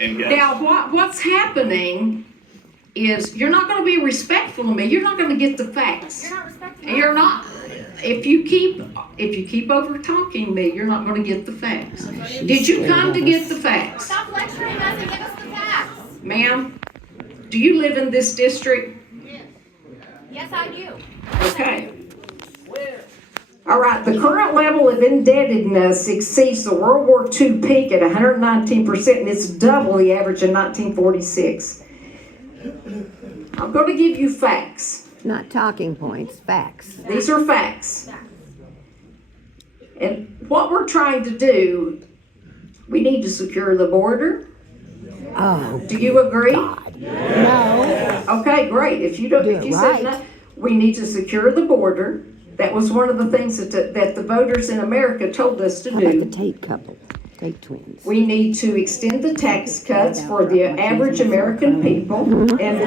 And guys, Now, what's happening is you're not going to be respectful to me. You're not going to get the facts. You're not respecting You're not. If you keep over talking me, you're not going to get the facts. Did you come to get the facts? Stop lecturing us and give us the facts. Ma'am, do you live in this district? Yes, I do. Okay. All right, the current level of indebtedness exceeds the World War II peak at 119%, and it's double the average in 1946. I'm going to give you facts. Not talking points, facts. These are facts. And what we're trying to do, we need to secure the border. Oh, Do you agree? no. Okay, great. If you don't, Do if it you right. said no, we need to secure the border. That was one of the things that the voters in America told us to How about the do. Tate couple, Tate twins? We need to extend the tax cuts for the average American people. And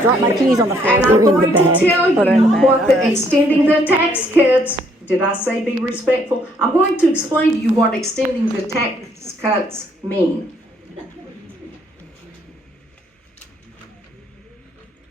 Drop my keys on the floor. I'm going to tell you what the extending the tax cuts, did I say be respectful? I'm going to explain to you what extending the tax cuts mean.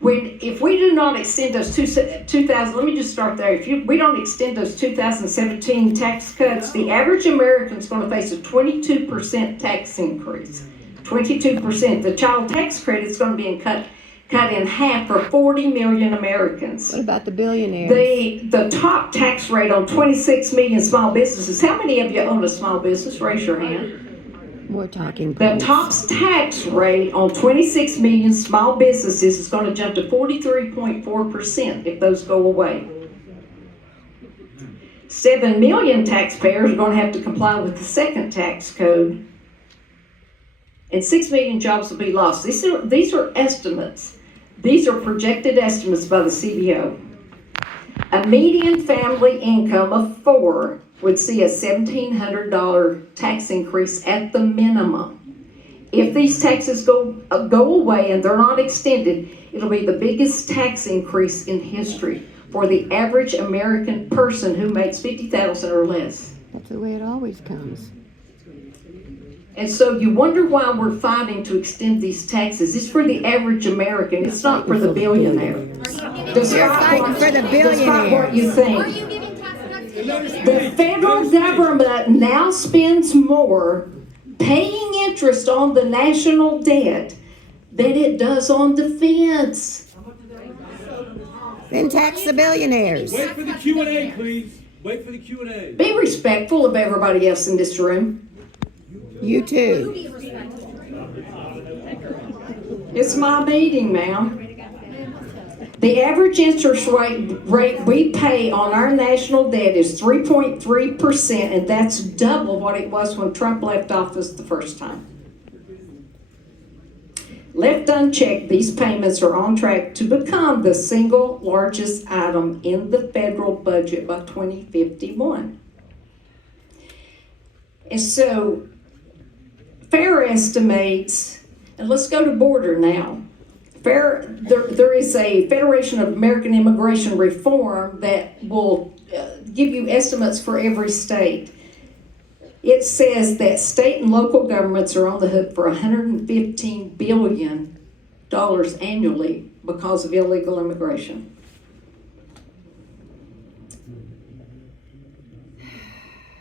If we do not extend those 2000, let me just start there. If we don't extend those 2017 tax cuts, the average American is going to face a 22% tax increase. 22%. The child tax credit is going to be cut in half for 40 million Americans. What about the billionaires? The top tax rate on 26 million small businesses. How many of you own a small business? Raise your hand. More talking The points. top tax rate on 26 million small businesses is going to jump to 43.4% if those go away. 7 million taxpayers are going to have to comply with the second tax code, and 6 million jobs will be lost. These are estimates. These are projected estimates by the CBO. A median family income of 4 would see a $1,700 tax increase at the minimum. If these taxes go away and they're not extended, it'll be the biggest tax increase in history for the average American person who makes $50,000 or less. That's the way it always comes. And so you wonder why we're fighting to extend these taxes. It's for the average American. It's not for the billionaire. Despite what you think. Are you giving tax cuts to The federal government now spends more paying interest on the national debt than it does on defense. Then tax the billionaires. Wait for the Q&A, please. Wait for the Q&A. Be respectful of everybody else in this room. You too. be respectful? It's my meeting, ma'am. The average interest rate we pay on our national debt is 3.3%, and that's double what it was when Trump left office the first time. Left unchecked, these payments are on track to become the single largest item in the federal budget by 2051. And so, FAIR estimates, and let's go to border now. There is a Federation of American Immigration Reform that will give you estimates for every state. It says that state and local governments are on the hook for $115 billion annually because of illegal immigration.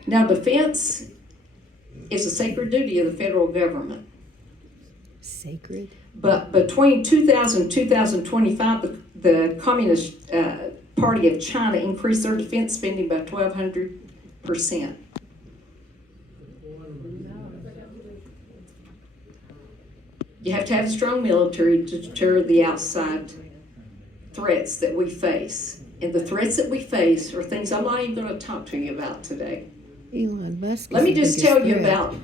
Now, defense is a sacred duty of the federal government. Sacred? But between 2000 and 2025, the Communist Party of China increased their defense spending by 1,200%. You have to have a strong military to deter the outside threats that we face. And the threats that we face are things I'm not even going to talk to you about today. Elon Musk. Let me just tell you about,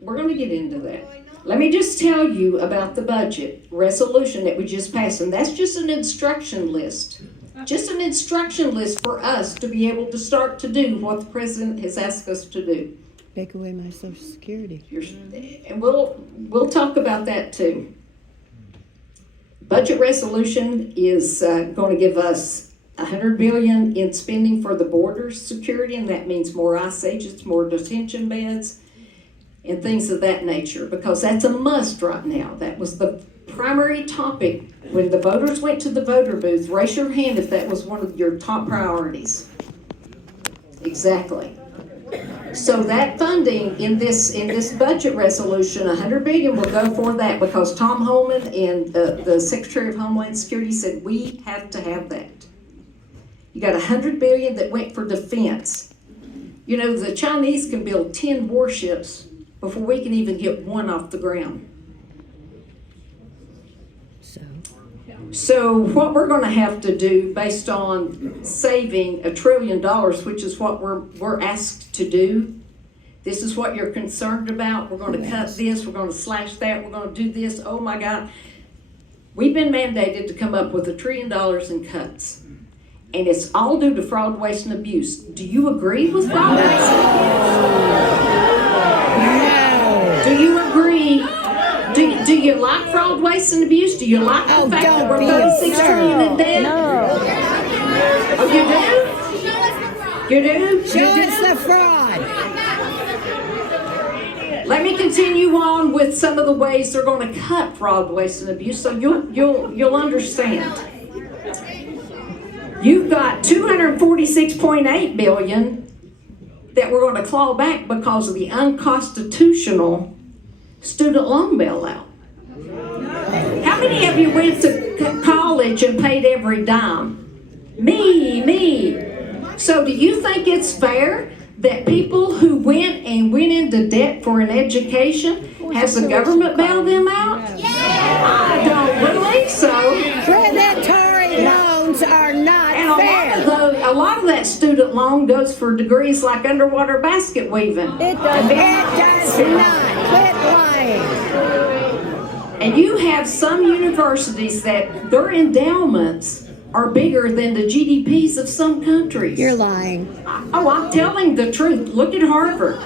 we're going to get into that. Let me just tell you about the budget resolution that we just passed, and that's just an instruction list. Just an instruction list for us to be able to start to do what the president has asked us to do. Take away my Social Security. And we'll talk about that too. Budget resolution is going to give us $100 billion in spending for the border security, and that means more ICE agents, more detention beds. and things of that nature, because that's a must right now. That was the primary topic when the voters went to the voter booth. Raise your hand if that was one of your top priorities. Exactly. So that funding in this budget resolution, $100 billion will go for that, because Tom Holman and the Secretary of Homeland Security said we have to have that. You got $100 billion that went for defense. You know, the Chinese can build 10 warships before we can even get one off the ground. So what we're going to have to do, based on saving $1 trillion, which is what we're asked to do, this is what you're concerned about. We're going to cut this, we're going to slash that, we're going to do this. Oh my God. We've been mandated to come up with $1 trillion in cuts. And it's all due to fraud, waste, and abuse. Do you agree with fraud, waste, and abuse? Do you agree? Do you like fraud, waste, and abuse? Do you like the fact that we're 36 trillion in debt? No. Oh, you do? You do? Show us the fraud. Let me continue on with some of the ways they're going to cut fraud, waste, and abuse, so you'll understand. You've got $246.8 billion that we're going to claw back because of the unconstitutional student loan bailout. How many of you went to college and paid every dime? Me. So do you think it's fair that people who went into debt for an education, has the government bailed them out? I don't believe so. Predatory loans are not fair. A lot of that student loan goes for degrees like underwater basket weaving. It does not. Quit lying. And you have some universities that their endowments are bigger than the GDPs of some countries. You're lying. Oh, I'm telling the truth. Look at Harvard.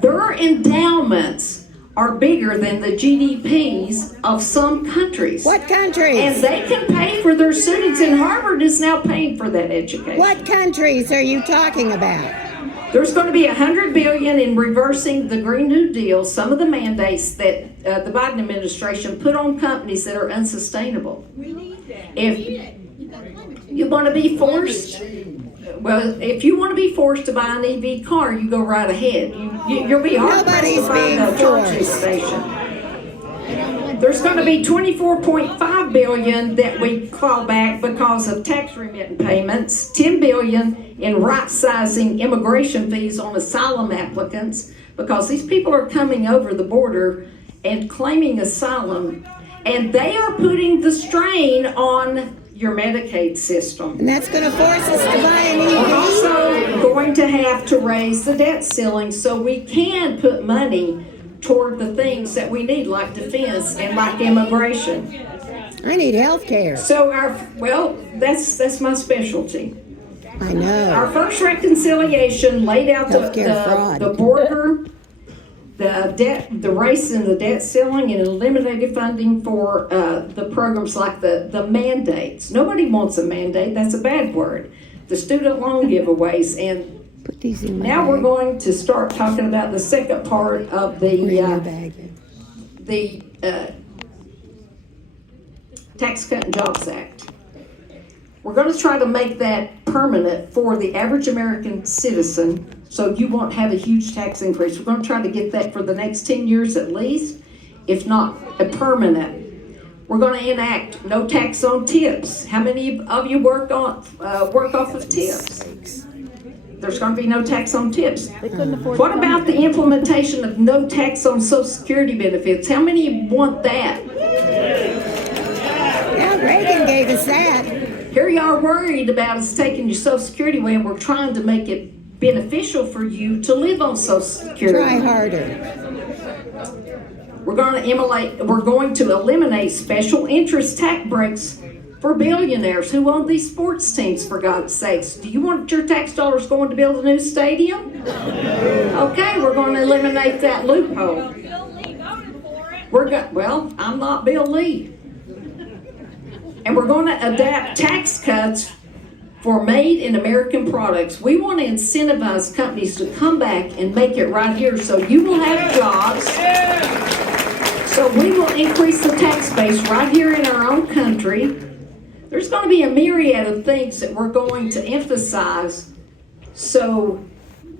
Their endowments are bigger than the GDPs of some countries. What countries? And they can pay for their students, and Harvard is now paying for that education. What countries are you talking about? There's going to be $100 billion in reversing the Green New Deal, some of the mandates that the Biden administration put on companies that are unsustainable. We need that. If you want to be forced, well, if you want to be forced to buy an EV car, you go right ahead. You'll be hard pressed to find a charging station. There's going to be $24.5 billion that we claw back because of tax remittance payments, $10 billion in right-sizing immigration fees on asylum applicants, because these people are coming over the border and claiming asylum, and they are putting the strain on your Medicaid system. And that's going to force us to buy an We're EV. also going to have to raise the debt ceiling so we can put money toward the things that we need, like defense and like immigration. I need health care. So that's my specialty. I know. Our first reconciliation laid out Healthcare fraud. the border, the debt, the race in the debt ceiling, and eliminated funding for the programs like the mandates. Nobody wants a mandate. That's a bad word. The student loan giveaways, and Put these in my now bag. we're going to start talking about the second part of Put in your bag. the Tax Cut and Jobs Act. We're going to try to make that permanent for the average American citizen, so you won't have a huge tax increase. We're going to try to get that for the next 10 years at least, if not a permanent. We're going to enact no tax on tips. How many of you work off of tips? There's going to be no tax on tips. What about the implementation of no tax on Social Security benefits? How many want that? Yeah, Reagan gave us that. Here you are worried about us taking your Social Security away, and we're trying to make it beneficial for you to live on Social Security. Try harder. We're going to eliminate special interest tax breaks for billionaires who own these sports teams, for God's sakes. Do you want your tax dollars going to build a new stadium? Okay, we're going to eliminate that loophole. Bill Lee voted for it. I'm not Bill Lee. And we're going to adapt tax cuts for made in American products. We want to incentivize companies to come back and make it right here so you will have jobs. So we will increase the tax base right here in our own country. There's going to be a myriad of things that we're going to emphasize so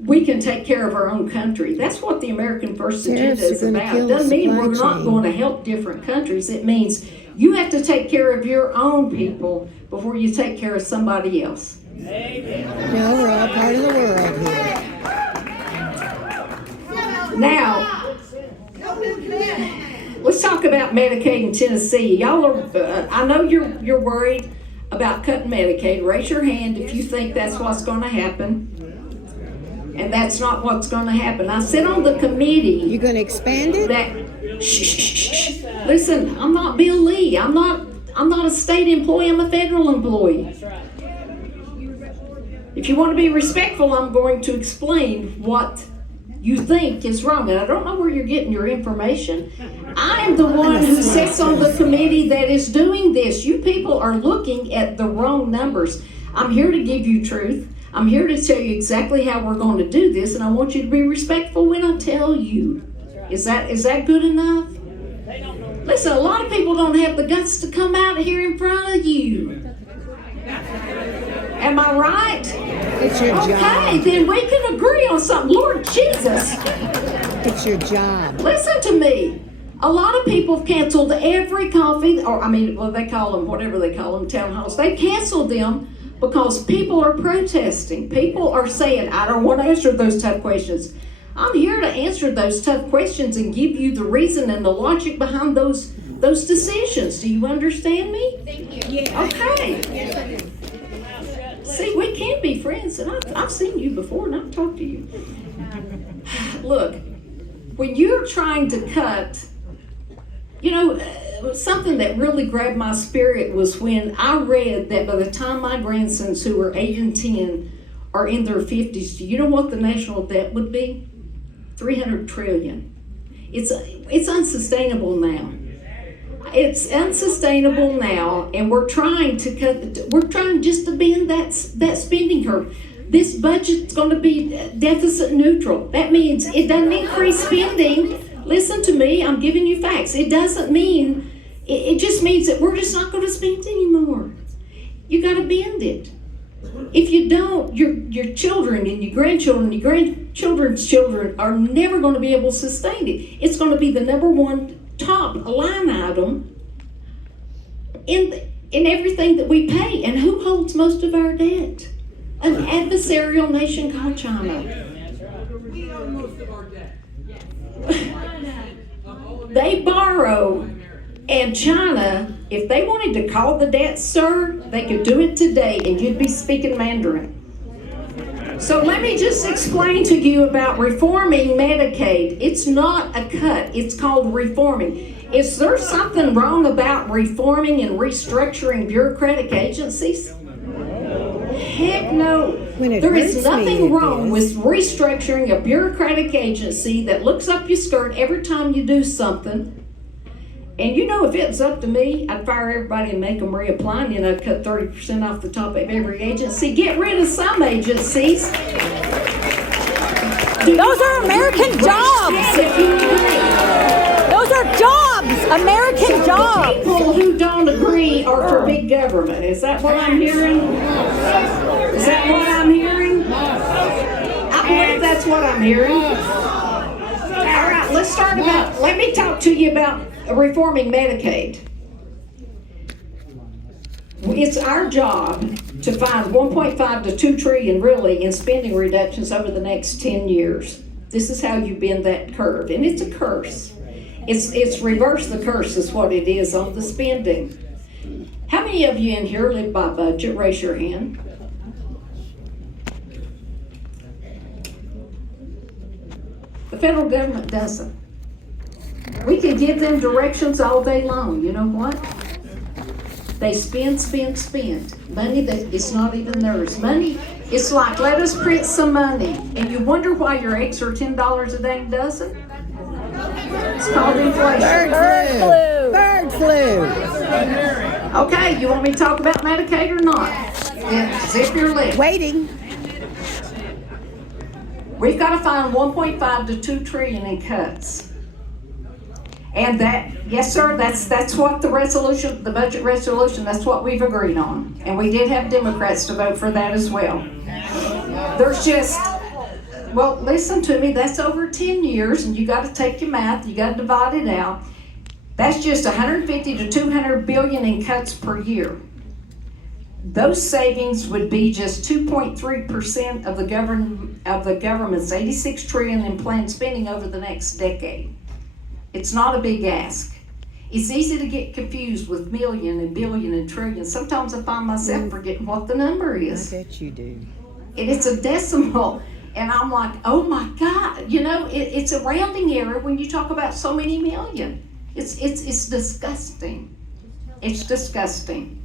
we can take care of our own country. That's what the American First Agenda is about. It doesn't mean we're not going to help different countries. It means you have to take care of your own people before you take care of somebody else. No, we're all part of the world here. Now, let's talk about Medicaid in Tennessee. Y'all are, I know you're worried about cutting Medicaid. Raise your hand if you think that's what's going to happen. And that's not what's going to happen. I sit on the committee. You going to expand it? Listen, I'm not Bill Lee. I'm not a state employee. I'm a federal employee. That's right. If you want to be respectful, I'm going to explain what you think is wrong. And I don't know where you're getting your information. I am the one who sits on the committee that is doing this. You people are looking at the wrong numbers. I'm here to give you truth. I'm here to tell you exactly how we're going to do this, and I want you to be respectful when I tell you. Is that good enough? Listen, a lot of people don't have the guts to come out here in front of you. Am I right? It's your job. Okay, then we can agree on something. Lord Jesus. It's your job. Listen to me. A lot of people have canceled every coffee, they call them, whatever they call them, town halls. They canceled them because people are protesting. People are saying, I don't want to answer those tough questions. I'm here to answer those tough questions and give you the reason and the logic behind those decisions. Do you understand me? Thank you. Yeah. Okay. See, we can be friends, and I've seen you before, and I've talked to you. Look, when you're trying to cut, something that really grabbed my spirit was when I read that by the time my grandsons, who are 8 and 10, are in their 50s, do you know what the national debt would be? $300 trillion. It's unsustainable now. It's unsustainable now, and we're trying just to bend that spending curve. This budget's going to be deficit neutral. That means it doesn't increase spending. Listen to me, I'm giving you facts. It doesn't mean, it just means that we're just not going to spend anymore. You got to bend it. If you don't, your children and your grandchildren and your grandchildren's children are never going to be able to sustain it. It's going to be the number one top line item in everything that we pay. And who holds most of our debt? An adversarial nation called China. We own most of our debt. They borrow, and China, if they wanted to call the debt, sir, they could do it today, and you'd be speaking Mandarin. So let me just explain to you about reforming Medicaid. It's not a cut. It's called reforming. Is there something wrong about reforming and restructuring bureaucratic agencies? Heck no. There is nothing wrong with restructuring a bureaucratic agency that looks up your skirt every time you do something. And if it was up to me, I'd fire everybody and make them reapply, and I'd cut 30% off the top of every agency. Get rid of some agencies. Those are American jobs. Those are jobs, American jobs. People who don't agree are for big government. Is that what I'm hearing? Is that what I'm hearing? I believe that's what I'm hearing. All right, let me talk to you about reforming Medicaid. It's our job to find 1.5 to 2 trillion really in spending reductions over the next 10 years. This is how you bend that curve, and it's a curse. It's reverse the curse is what it is on the spending. How many of you in here live by budget? Raise your hand. The federal government doesn't. We can give them directions all day long. You know what? They spend. Money that is not even theirs. Money, it's like, let us print some money. And you wonder why your eggs are $10 a dang dozen? It's called inflation. Bird flu. Okay, you want me to talk about Medicaid or not? Then zip your lip. Waiting. We've got to find 1.5 to 2 trillion in cuts. And that, yes, sir, that's what the resolution, the budget resolution, that's what we've agreed on. And we did have Democrats to vote for that as well. There's just, well, listen to me, that's over 10 years, and you got to take your math, you got to divide it out. That's just 150 to 200 billion in cuts per year. Those savings would be just 2.3% of the government's 86 trillion in planned spending over the next decade. It's not a big ask. It's easy to get confused with million and billion and trillion. Sometimes I find myself forgetting what the number is. I bet you do. And it's a decimal. And I'm like, oh my God, you know, it's a rounding error when you talk about so many million. It's disgusting. It's disgusting.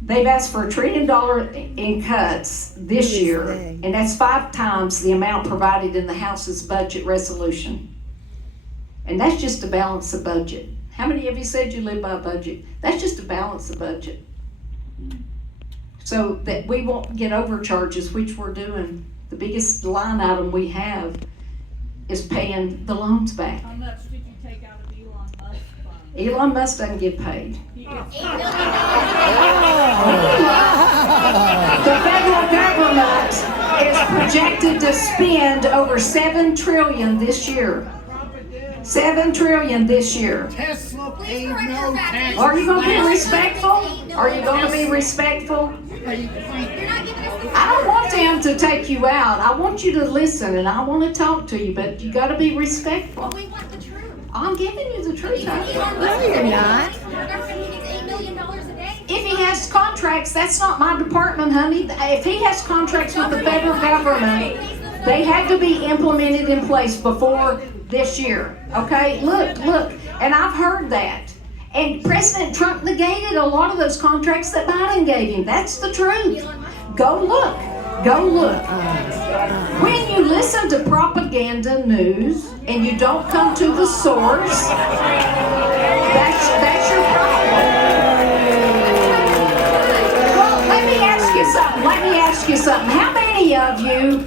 They've asked for $1 trillion in cuts this year, and that's 5 times the amount provided in the House's budget resolution. And that's just to balance the budget. How many of you said you live by a budget? That's just to balance the budget. So that we won't get overcharges, which we're doing. The biggest line item we have is paying the loans back. How much did you take out of Elon Musk's fund? Elon Musk doesn't get paid. The federal government is projected to spend over $7 trillion this year. $7 trillion this year. Tesla paid no tax. Are you going to be respectful? Are you going to be respectful? I don't want them to take you out. I want you to listen and I want to talk to you, but you got to be respectful. We want the truth. I'm giving you the truth. No, you're not. Our government needs $8 million a day. If he has contracts, that's not my department, honey. If he has contracts with the federal government, they had to be implemented in place before this year. Okay? Look. And I've heard that. And President Trump negated a lot of those contracts that Biden gave him. That's the truth. Go look. When you listen to propaganda news and you don't come to the source, that's your problem. Well, let me ask you something. How many of you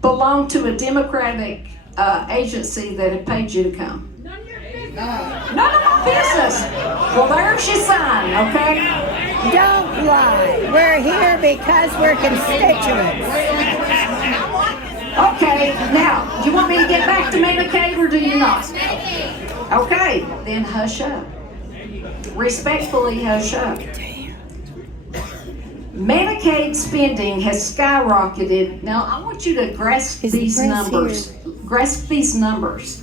belong to a Democratic agency that have paid you to come? None of my business. Well, there's your sign, okay? Don't lie. We're here because we're constituents. Okay, now, you want me to get back to Medicaid or do you not? Okay, then hush up. Respectfully hush up. Medicaid spending has skyrocketed. Now, I want you to grasp these numbers. Grasp these numbers.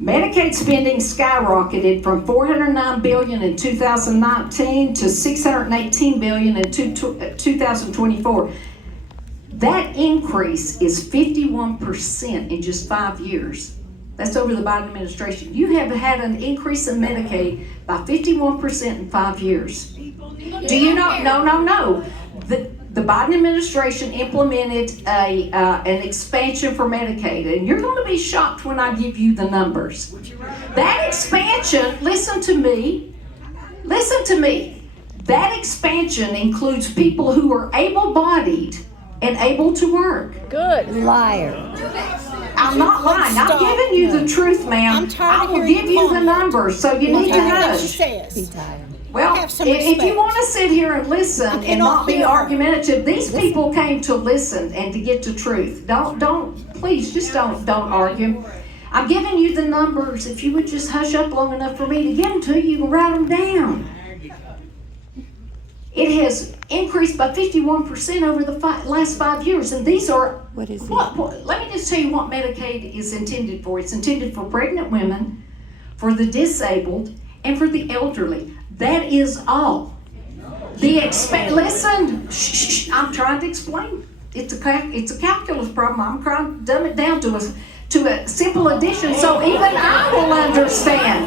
Medicaid spending skyrocketed from $409 billion in 2019 to $618 billion in 2024. That increase is 51% in just 5 years. That's over the Biden administration. You have had an increase in Medicaid by 51% in 5 years. Do you know? No. The Biden administration implemented an expansion for Medicaid, and you're going to be shocked when I give you the numbers. That expansion, listen to me, that expansion includes people who are able-bodied and able to work. Good liar. I'm not lying. I'm giving you the truth, ma'am. I will give you the numbers, so you need to hush. Well, if you want to sit here and listen and not be argumentative, these people came to listen and to get the truth. Please, just don't argue. I'm giving you the numbers. If you would just hush up long enough for me to give them to you, you can write them down. It has increased by 51% over the last 5 years, and these are What is it? Let me just tell you what Medicaid is intended for. It's intended for pregnant women, for the disabled, and for the elderly. That is all. Listen, I'm trying to explain. It's a calculus problem. I'm trying to dumb it down to a simple addition so even I will understand.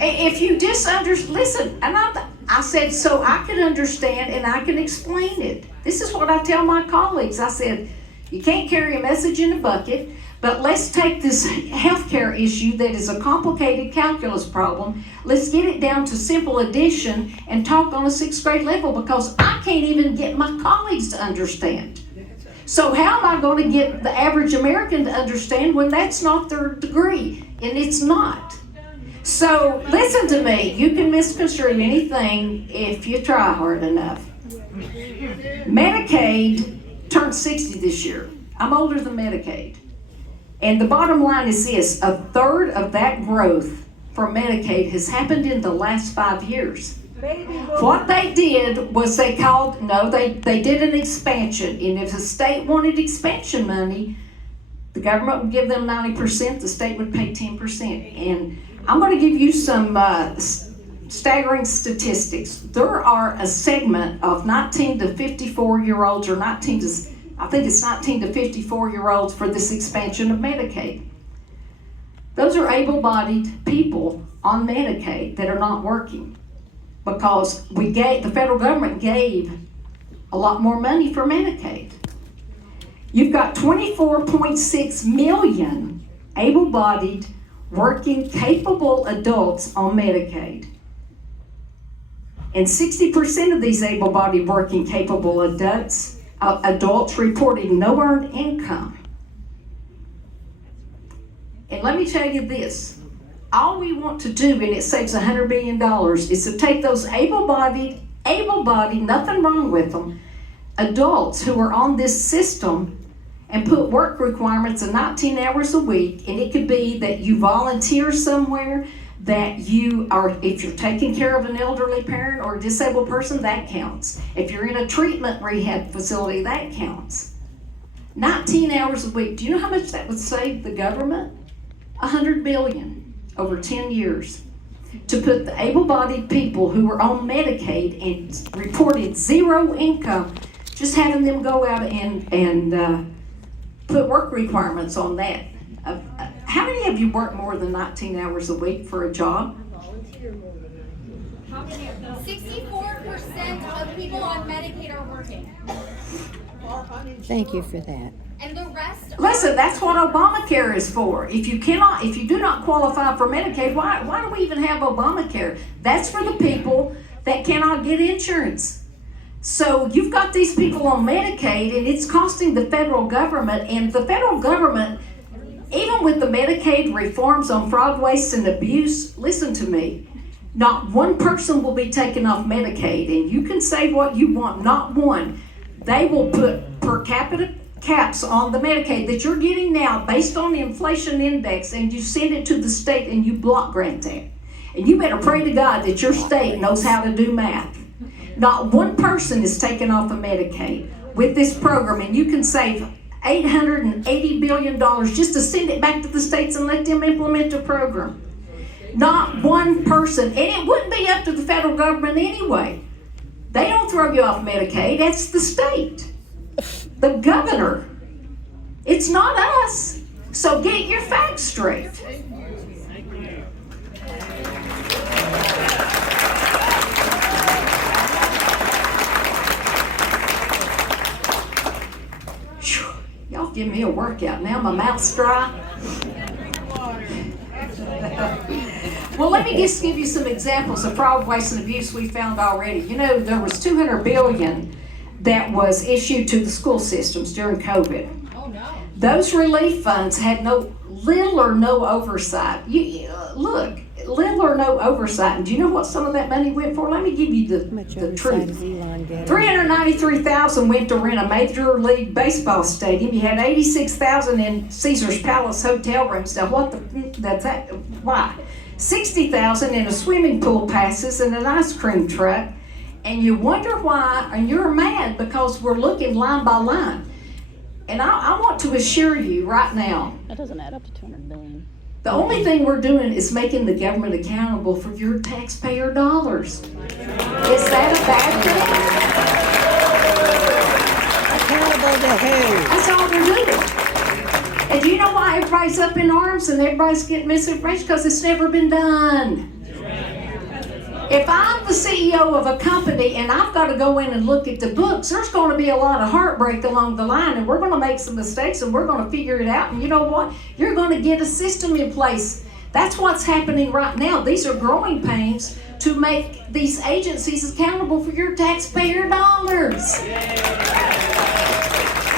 If you just listen, and I said so I can understand and I can explain it. This is what I tell my colleagues. I said, you can't carry a message in a bucket, But let's take this healthcare issue that is a complicated calculus problem. Let's get it down to simple addition and talk on a 6th grade level, because I can't even get my colleagues to understand. So how am I going to get the average American to understand when that's not their degree? And it's not. So listen to me. You can misconstrue anything if you try hard enough. Medicaid turned 60 this year. I'm older than Medicaid. And the bottom line is this: a third of that growth for Medicaid has happened in the last 5 years. What they did was they did an expansion. And if the state wanted expansion money, the government would give them 90%, the state would pay 10%. And I'm going to give you some staggering statistics. There are a segment of 19 to 54-year-olds, or 19 to 54-year-olds for this expansion of Medicaid. Those are able-bodied people on Medicaid that are not working, because the federal government gave a lot more money for Medicaid. You've got 24.6 million able-bodied, working, capable adults on Medicaid. And 60% of these able-bodied, working, capable adults reported no earned income. And let me tell you this: all we want to do, and it saves $100 billion, is to take those able-bodied, nothing wrong with them, adults who are on this system, and put work requirements of 19 hours a week. And it could be that you volunteer somewhere, that if you're taking care of an elderly parent or a disabled person, that counts. If you're in a treatment rehab facility, that counts. 19 hours a week. Do you know how much that would save the government? $100 billion over 10 years. To put the able-bodied people who were on Medicaid and reported zero income, just having them go out and put work requirements on that. How many of you work more than 19 hours a week for a job? 64% of people on Medicaid are working. Thank you for that. And the rest Listen, that's what Obamacare is for. If you do not qualify for Medicaid, why do we even have Obamacare? That's for the people that cannot get insurance. So you've got these people on Medicaid, and it's costing the federal government, and the federal government, even with the Medicaid reforms on fraud, waste, and abuse, listen to me, not one person will be taken off Medicaid, and you can say what you want, not one. They will put per capita caps on the Medicaid that you're getting now based on the inflation index, and you send it to the state and you block grant that. And you better pray to God that your state knows how to do math. Not one person is taken off of Medicaid with this program, and you can save $880 billion just to send it back to the states and let them implement the program. Not one person, and it wouldn't be up to the federal government anyway. They don't throw you off Medicaid, that's the state, the governor. It's not us. So get your facts straight. Y'all give me a workout. Now my mouth's dry. Well, let me just give you some examples of fraud, waste, and abuse we found already. You know, there was $200 billion that was issued to the school systems during COVID. Oh, no. Those relief funds had little or no oversight. Look, little or no oversight. And do you know what some of that money went for? Let me give you the truth. $393,000 went to rent a Major League Baseball stadium. You had $86,000 in Caesar's Palace hotel rooms. Now, why? $60,000 in a swimming pool passes and an ice cream truck. And you wonder why, and you're mad because we're looking line by line. And I want to assure you right now, that doesn't add up to $200 billion. the only thing we're doing is making the government accountable for your taxpayer dollars. Is that a bad thing? Accountable to who? That's all they're doing. And do you know why everybody's up in arms and everybody's getting misinformation? Because it's never been done. If I'm the CEO of a company and I've got to go in and look at the books, there's going to be a lot of heartbreak along the line, and we're going to make some mistakes, and we're going to figure it out. And you know what? You're going to get a system in place. That's what's happening right now. These are growing pains to make these agencies accountable for your taxpayer dollars.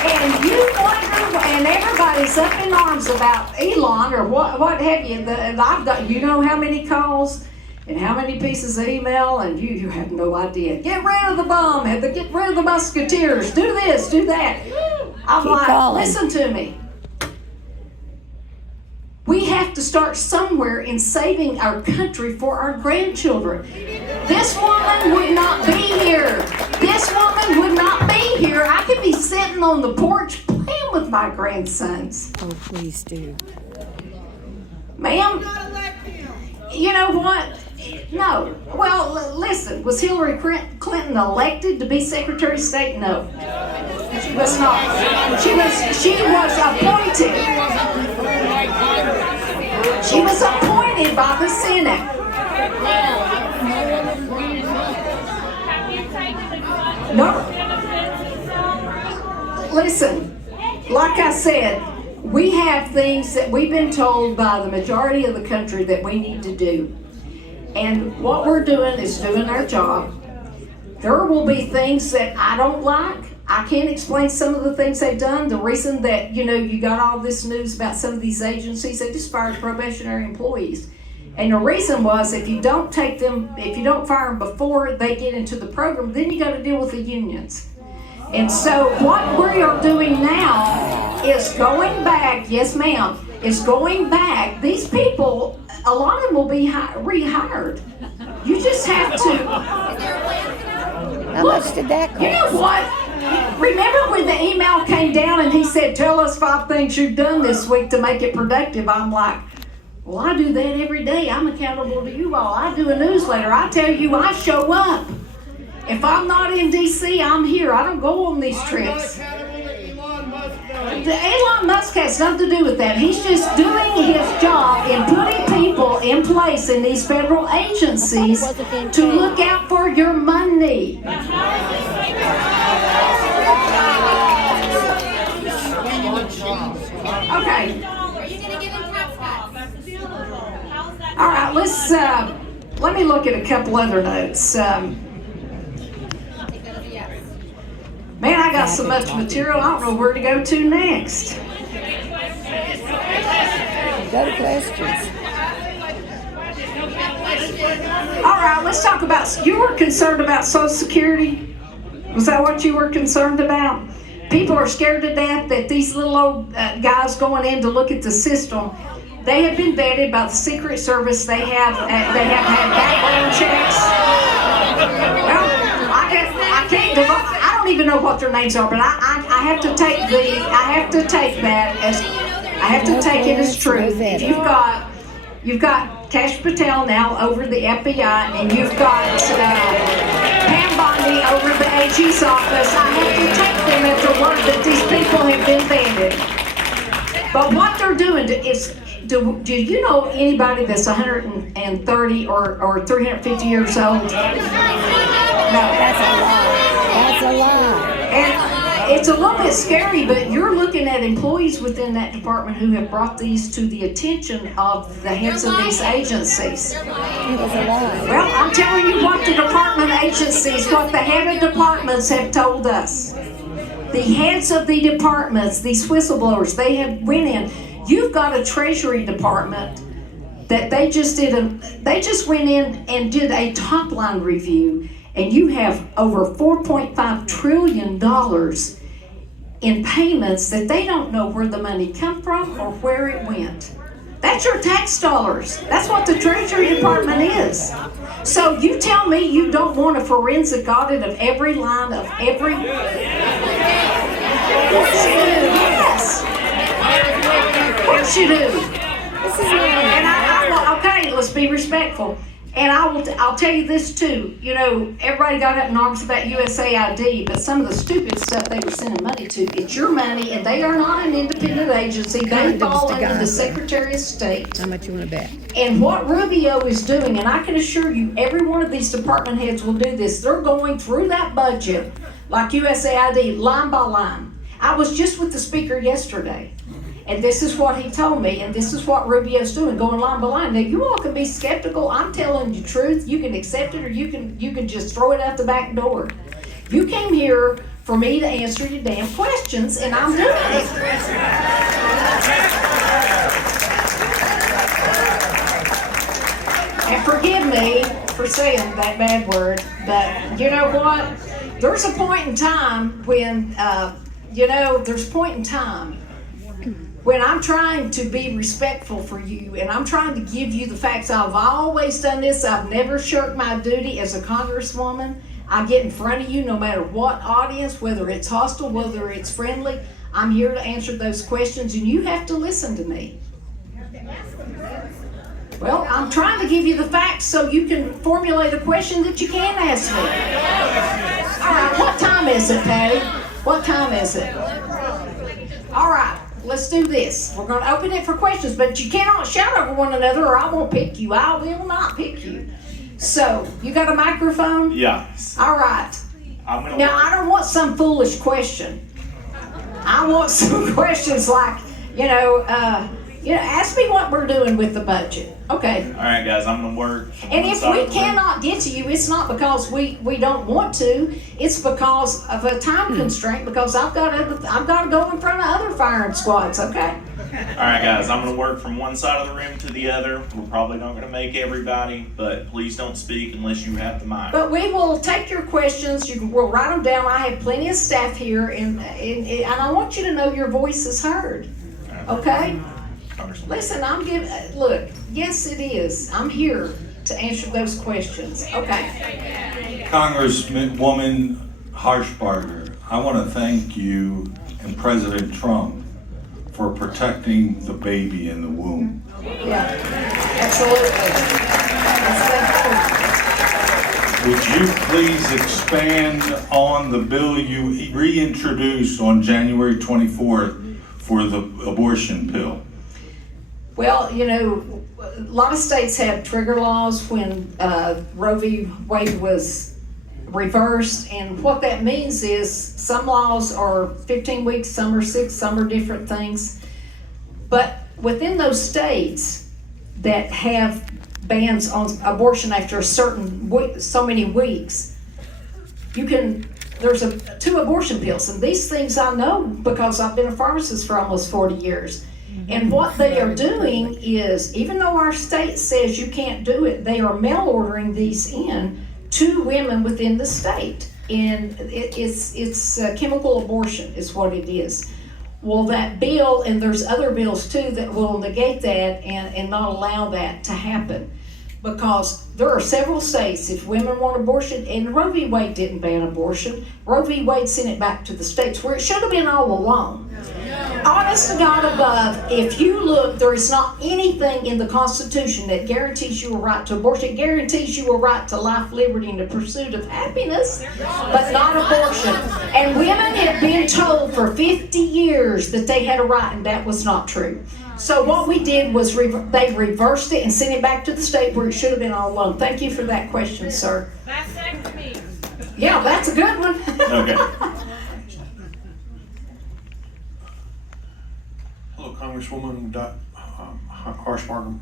And you wonder, and everybody's up in arms about Elon or what have you. I've got, you know how many calls and how many pieces of email, and you have no idea. Get rid of the bomb, get rid of the musketeers, do this, do that. I'm Keep like, calling. listen to me. We have to start somewhere in saving our country for our grandchildren. This woman would not be here. This woman would not be here. I could be sitting on the porch playing with my grandsons. Oh, please do. Ma'am, you know what? No. Well, listen, was Hillary Clinton elected to be Secretary of State? No. She was not. She was appointed. She was appointed by the Senate. No. Listen, like I said, we have things that we've been told by the majority of the country that we need to do. And what we're doing is doing our job. There will be things that I don't like. I can't explain some of the things they've done. The reason that, you got all this news about some of these agencies, they just fired probationary employees. And the reason was if you don't fire them before they get into the program, then you got to deal with the unions. And so what we are doing now is going back, yes ma'am, is going back. These people, a lot of them will be rehired. You just have to. How much did that cost? You know what? Remember when the email came down and he said, tell us 5 things you've done this week to make it productive? I'm like, well, I do that every day. I'm accountable to you all. I do a newsletter. I tell you, I show up. If I'm not in D.C., I'm here. I don't go on these trips. Elon Musk has nothing to do with that. He's just doing his job in putting people in place in these federal agencies to look out for your money. Okay. All right, let me look at a couple other notes. Man, I got so much material, I don't know where to go to next. Go to questions. All right, let's talk about, you were concerned about Social Security? Was that what you were concerned about? People are scared to death that these little old guys going in to look at the system, they have been vetted by the Secret Service. They have had background checks. Well, I don't even know what their names are, but I have to take it as truth. If you've got Cash Patel now over the FBI, and you've got Pam Bondi over the AG's office, I have to take them at the word that these people have been vetted. But what they're doing is, do you know anybody that's 130 or 350 years old? No. That's a lie. That's a lie. And it's a little bit scary, but you're looking at employees within that department who have brought these to the attention of the heads of these agencies. It was a lie. Well, I'm telling you what the department agencies, what the head of departments have told us. The heads of the departments, these whistleblowers, they have went in. You've got a Treasury Department that they just went in and did a top line review, and you have over $4.5 trillion in payments that they don't know where the money come from or where it went. That's your tax dollars. That's what the Treasury Department is. So you tell me you don't want a forensic audit of every line of every... Yes. Of course you do. This is not And okay, let's be respectful. And I'll tell you this too, you know, everybody got up in arms about USAID, but some of the stupid stuff they were sending money to, it's your money, and they are not an independent agency. They fall under the Secretary of State. How much you want to bet? And what Rubio is doing, and I can assure you, every one of these department heads will do this. They're going through that budget like USAID, line by line. I was just with the speaker yesterday, and this is what he told me, and this is what Rubio's doing, going line by line. Now, you all can be skeptical. I'm telling you the truth. You can accept it, or you can just throw it out the back door. You came here for me to answer your damn questions, and I'm doing it. And forgive me for saying that bad word, but you know what? There's a point in time when, there's a point in time when I'm trying to be respectful for you, and I'm trying to give you the facts. I've always done this. I've never shirked my duty as a congresswoman. I get in front of you no matter what audience, whether it's hostile, whether it's friendly. I'm here to answer those questions, and you have to listen to me. Well, I'm trying to give you the facts so you can formulate a question that you can ask me. All right, what time is it, Patty? What time is it? All right, let's do this. We're going to open it for questions, but you cannot shout over one another or I won't pick you. I will not pick you. So, you got a microphone? Yeah. All right. Now, I don't want some foolish question. I want some questions like, ask me what we're doing with the budget. Okay. All right, guys, I'm going to work. And if we cannot get to you, it's not because we don't want to. It's because of a time constraint. Because I've got to go in front of other firing squads. Okay. All right, guys, I'm going to work from one side of the room to the other. We're probably not going to make everybody, but please don't speak unless you have the mic. But we will take your questions. We'll write them down. I have plenty of staff here, and I want you to know your voice is heard. Okay. Listen, look, yes it is. I'm here to answer those questions. Okay. Congresswoman Harshbarger, I want to thank you and President Trump for protecting the baby in the womb. Yeah, absolutely. Would you please expand on the bill you reintroduced on January 24th for the abortion pill? Well, a lot of states have trigger laws when Roe v. Wade was reversed, and what that means is some laws are 15 weeks, some are 6, some are different things. But within those states that have bans on abortion after so many weeks, there's 2 abortion pills, and these things I know because I've been a pharmacist for almost 40 years. And what they are doing is, even though our state says you can't do it, they are mail ordering these in to women within the state. And it's chemical abortion is what it is. Well, that bill, and there's other bills too that will negate that and not allow that to happen. Because there are several states, if women want abortion, and Roe v. Wade didn't ban abortion. Roe v. Wade sent it back to the states where it should have been all along. Honest to God above, if you look, there is not anything in the Constitution that guarantees you a right to abortion. It guarantees you a right to life, liberty, and the pursuit of happiness, but not abortion. And women have been told for 50 years that they had a right, and that was not true. So what we did was they reversed it and sent it back to the state where it should have been all along. Thank you for that question, sir. That's next me. Yeah, that's a good one. Okay. Hello, Congresswoman Harshbarger.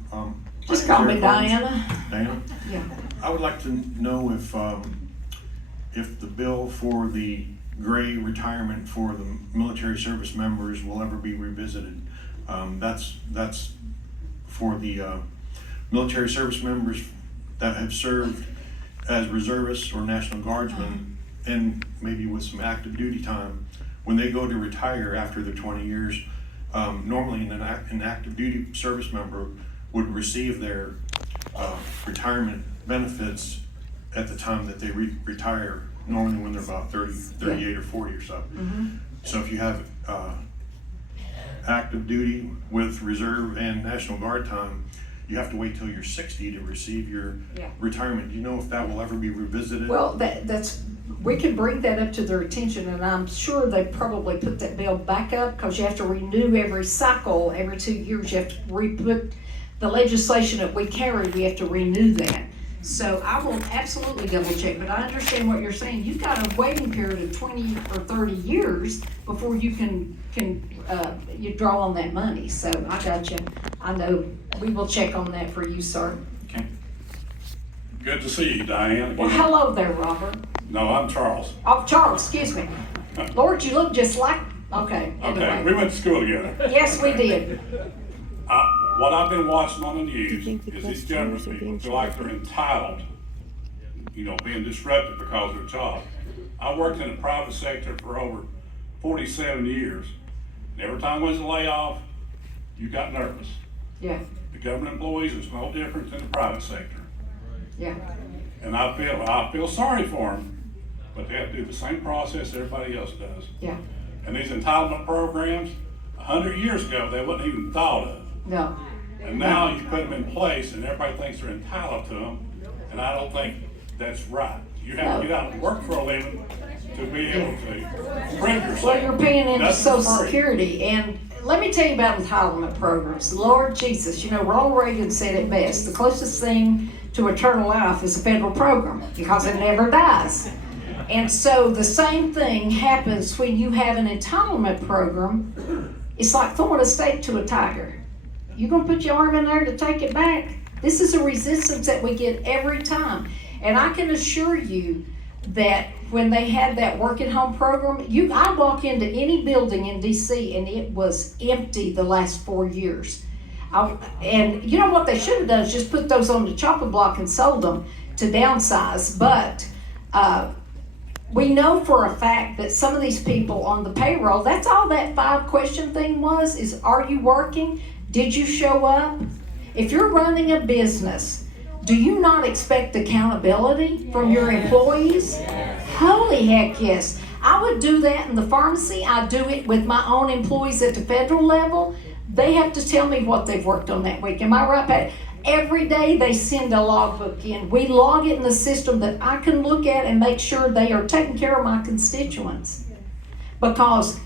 Just call me Diana. Diana? Yeah. I would like to know if the bill for the gray retirement for the military service members will ever be revisited. That's for the military service members that have served as reservists or National Guardsmen, and maybe with some active duty time. When they go to retire after their 20 years, normally an active duty service member would receive their retirement benefits at the time that they retire, normally when they're about 30, 38 or 40 or so. Mm-hmm. So if you have active duty with reserve and National Guard time, you have to wait till you're 60 to receive your Yeah. retirement. Do you know if that will ever be revisited? Well, we can bring that up to their attention, and I'm sure they probably put that bill back up, because you have to renew every cycle, every 2 years, you have to re-put the legislation that we carry, we have to renew that. So I will absolutely double check, but I understand what you're saying. You've got a waiting period of 20 or 30 years before you can you draw on that money. So I got you. I know. We will check on that for you, sir. Okay. Good to see you, Diane. Well, hello there, Robert. No, I'm Charles. Oh, Charles, excuse me. Lord, you look just like, okay, Okay, anyway. we went to school together. Yes, we did. What I've been watching on the news think the is these customers government are people being feel like they're entitled, being disrupted because of their job. I worked in the private sector for over 47 years. And every time there was a layoff, you got nervous. Yeah, The government employees is no different than the private sector. yeah. And I feel sorry for them, but they have to do the same process everybody else does. Yeah, And these entitlement programs, 100 years ago, they wasn't even thought of. no, And now you put them in place and everybody thinks they're entitled to them, and I don't think that's right. You have to get out and work for a living to be able to prove yourself. well, you're paying into That's Social free. Security, and let me tell you about entitlement programs. Lord Jesus, Ronald Reagan said it best, the closest thing to eternal life is a federal program, because it never dies. And so the same thing happens when you have an entitlement program. It's like throwing a steak to a tiger. You gonna put your arm in there to take it back? This is a resistance that we get every time. And I can assure you that when they had that work at home program, I walk into any building in DC and it was empty the last 4 years. And you know what they should have done is just put those on the chopping block and sold them to downsize. But we know for a fact that some of these people on the payroll, that's all that 5-question thing was, is are you working? Did you show up? If you're running a business, do you not expect accountability from your employees? Holy heck yes. I would do that in the pharmacy. I do it with my own employees at the federal level. They have to tell me what they've worked on that week. Am I right, Pat? Every day they send a logbook in. We log it in the system that I can look at and make sure they are taking care of my constituents. Because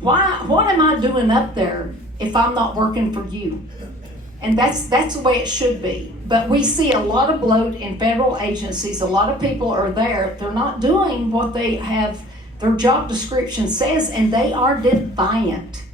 what am I doing up there if I'm not working for you? And that's the way it should be. But we see a lot of bloat in federal agencies. A lot of people are there. They're not doing what they have, their job description says, and they are defiant.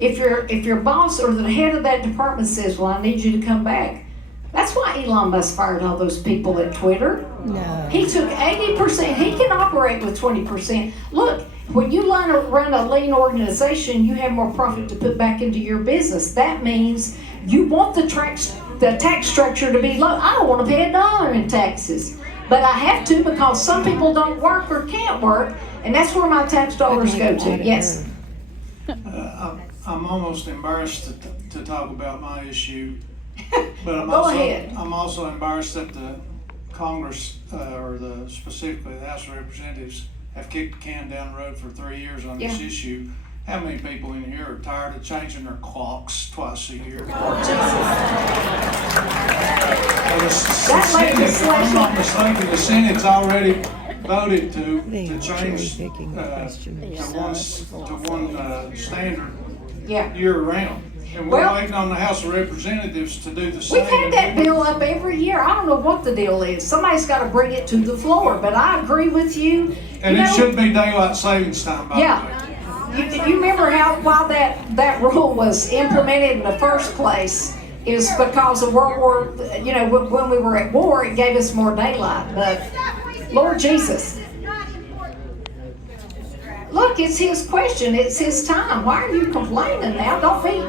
If your boss or the head of that department says, well, I need you to come back. That's why Elon Musk fired all those people at Twitter. No. He took 80%. He can operate with 20%. Look, when you run a lean organization, you have more profit to put back into your business. That means you want the tax structure to be low. I don't want to pay $1 in taxes, but I have to because some people don't work or can't work, and that's where my tax dollars go to. Yes. I'm almost embarrassed to talk about my issue, but I'm also embarrassed that the Congress, specifically the House of Representatives, have kicked the can down the road for 3 years on this issue. How many people in here are tired of changing their clocks twice a year? If I'm not mistaken, the Senate's already voted to change to one standard year round. And we're waiting on the House of Representatives to do the same. We've had that bill up every year. I don't know what the deal is. Somebody's got to bring it to the floor, but I agree with you. And it should be daylight savings time, by the way. You remember why that rule was implemented in the first place is because of World War, when we were at war, it gave us more daylight. But Lord Jesus, look, it's his question. It's his time. Why are you complaining now? Don't be.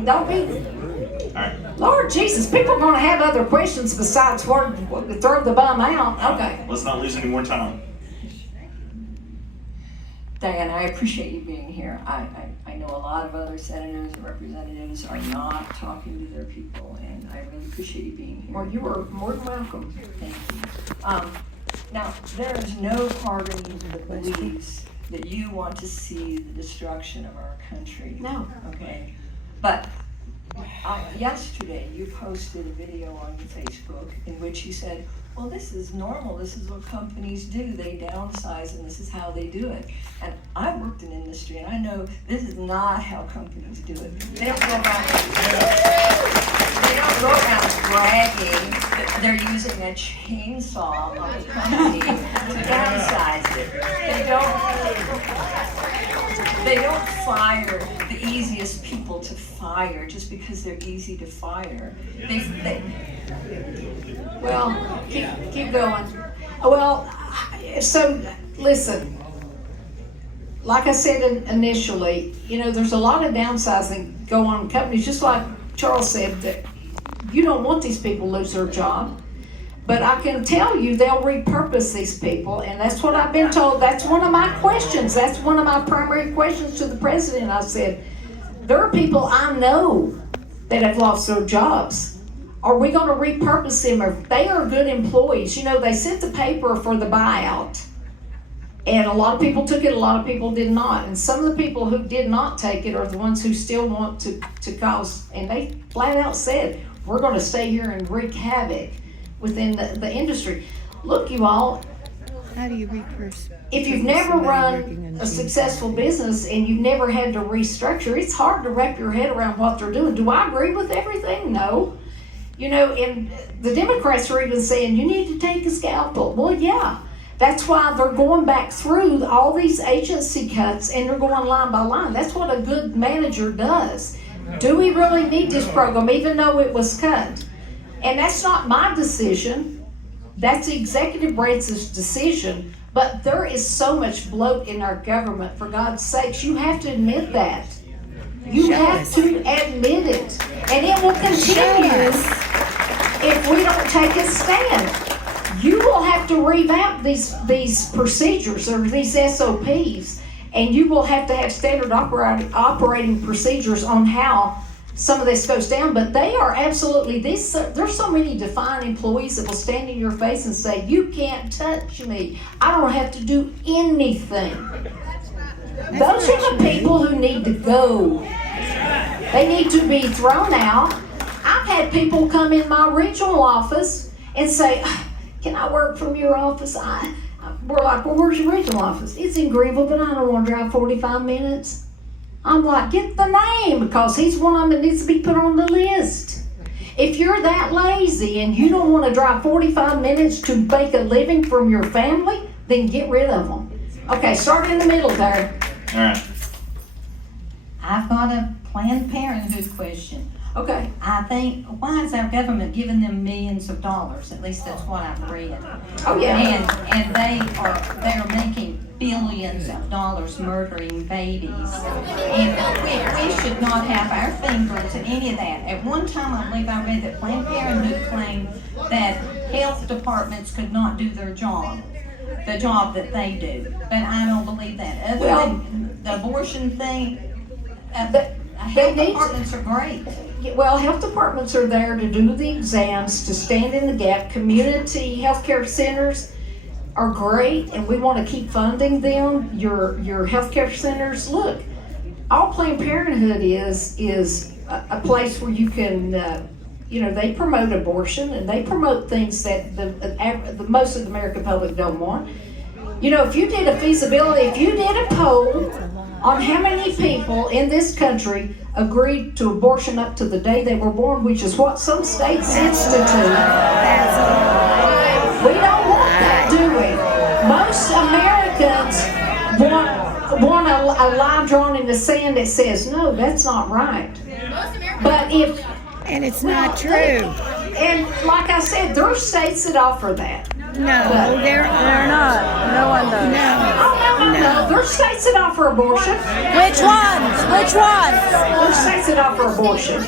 All right. Lord Jesus, people are going to have other questions besides throw the bum out. Okay. Let's not lose any more time. Diana, I appreciate you being here. I know a lot of other senators and representatives are not talking to their people, and I really appreciate you being here. Well, you are more than welcome. Thank you. Now, there is no part of me that believes that you want to see the destruction of our country. No. Okay? But yesterday you posted a video on Facebook in which you said, well, this is normal, this is what companies do, they downsize and this is how they do it. And I worked in industry and I know this is not how companies do it. They don't go around bragging that they're using a chainsaw on the company to downsize it. They don't fire the easiest people to fire just because they're easy to fire. Well, keep going. Well, so listen, like I said initially, there's a lot of downsizing going on in companies, just like Charles said, that you don't want these people to lose their job. But I can tell you they'll repurpose these people, and that's what I've been told. That's one of my questions. That's one of my primary questions to the president. I said, there are people I know that have lost their jobs. Are we going to repurpose them? If they are good employees, they sent the paper for the buyout, and a lot of people took it, a lot of people did not. And some of the people who did not take it are the ones who still want to cause, and they flat out said, we're going to stay here and wreak havoc within the industry. Look, you all, How do you repurpose? if you've never run a successful business and you've never had to restructure, it's hard to wrap your head around what they're doing. Do I agree with everything? No. And the Democrats are even saying, you need to take a scalpel. Well, yeah. That's why they're going back through all these agency cuts and they're going line by line. That's what a good manager does. Do we really need this program, even though it was cut? And that's not my decision. That's the executive branch's decision. But there is so much bloat in our government, for God's sakes. You have to admit that. You have to admit it. And it will continue if we don't take a stand. You will have to revamp these procedures or these SOPs, and you will have to have standard operating procedures on how some of this goes down. But they are absolutely, there's so many defined employees that will stand in your face and say, you can't touch me. I don't have to do anything. Those are the people who need to go. They need to be thrown out. I've had people come in my regional office and say, can I work from your office? We're like, well, where's your regional office? It's in Greenville, but I don't want to drive 45 minutes. I'm like, get the name, because he's one of them that needs to be put on the list. If you're that lazy and you don't want to drive 45 minutes to make a living from your family, then get rid of them. Okay, start in the middle there. All right. I've got a Planned Parenthood question. Okay. I think, why is our government giving them millions of dollars? At least that's what I've read. Oh, yeah. And they're making billions of dollars murdering babies. And we should not have our fingers in any of that. At one time, I believe I read that Planned Parenthood claimed that health departments could not do their job, the job that they do. But I don't believe that. Other than the abortion thing, health departments are great. Well, health departments are there to do the exams, to stand in the gap. Community healthcare centers are great, and we want to keep funding them. Your healthcare centers, look, all Planned Parenthood is a place where you can, they promote abortion and they promote things that the most of the American public don't want. If you did a feasibility, if you did a poll on how many people in this country agreed to abortion up to the day they were born, which is what some states institute. We don't want that, do we? Most Americans want a line drawn in the sand that says, no, that's not right. But and it's not true. And like I said, there are states that offer that. No, there are. They're not. No one does. No. There's states that offer abortion. Which ones? Which ones? There's states that offer abortion.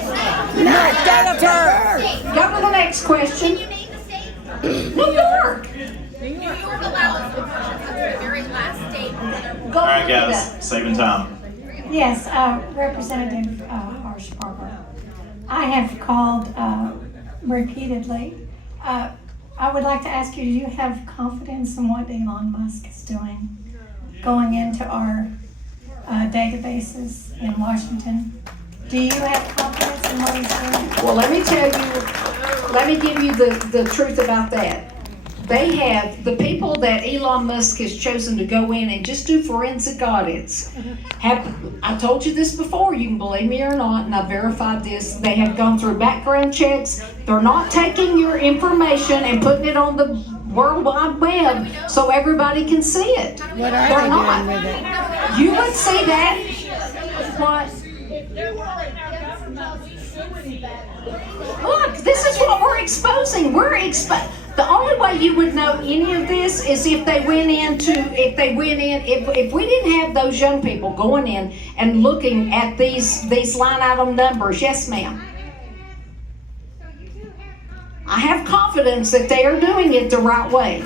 Not date of birth. Go to the next question. New York. New York allows abortion up to the very last state. All right, guys, saving time. Yes, Representative Harshbarger. I have called repeatedly. I would like to ask you, do you have confidence in what Elon Musk is doing, going into our databases in Washington? Do you have confidence and what he's doing? Well, let me give you the truth about that. They have, the people that Elon Musk has chosen to go in and just do forensic audits. I told you this before, you can believe me or not, and I verified this. They have gone through background checks. They're not taking your information and putting it on the World Wide Web so everybody can see it. What are They're they not. doing with it? You would see that. What? Look, this is what we're exposing. The only way you would know any of this is if we didn't have those young people going in and looking at these line item numbers. Yes, ma'am. I have confidence that they are doing it the right way.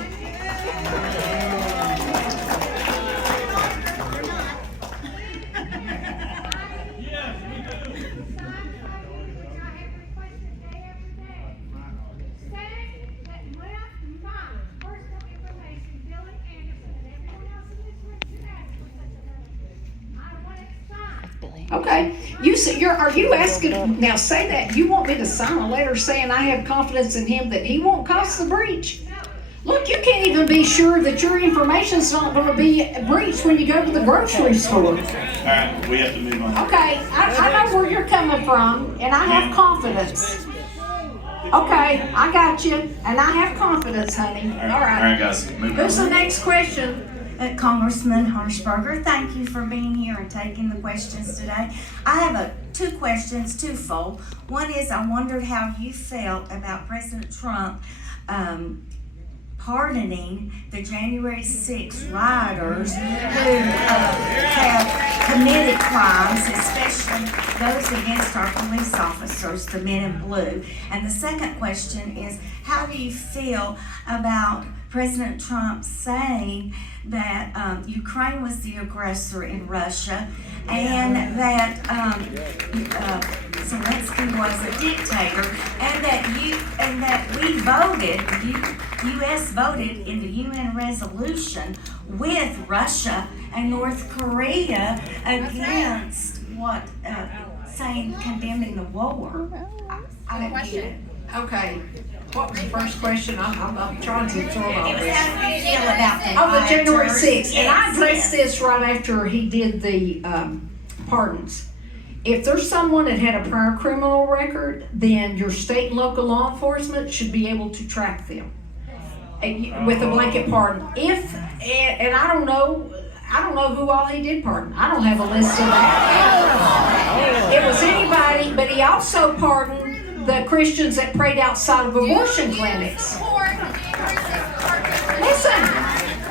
Okay, are you asking, now say that, you want me to sign a letter saying I have confidence in him that he won't cause the breach? Look, you can't even be sure that your information's not gonna be breached when you go to the grocery store. All right, we have to move on. Okay, I know where you're coming from, and I have confidence. Okay, I got you, and I have confidence, honey. All right. All right, guys, move on. Who's the next question? Congressman Harshbarger, thank you for being here and taking the questions today. I have two questions, twofold. One is, I wondered how you felt about President Trump pardoning the January 6 rioters who have committed crimes, especially those against our police officers, the men in blue. And the second question is, how do you feel about President Trump saying that Ukraine was the aggressor in Russia and that Zelensky was a dictator, and that we voted, U.S. voted in the UN resolution with Russia and North Korea against what condemning the war. I didn't get it. Okay. What was the first question? I'm trying to absorb all this. How do you feel about the Oh, the January rioters? 6th. And I addressed Yes. this right after he did the pardons. If there's someone that had a prior criminal record, then your state and local law enforcement should be able to track them with a blanket pardon. And I don't know who all he did pardon. I don't have a list of that. It was anybody, but he also pardoned the Christians that prayed outside of abortion clinics. Listen,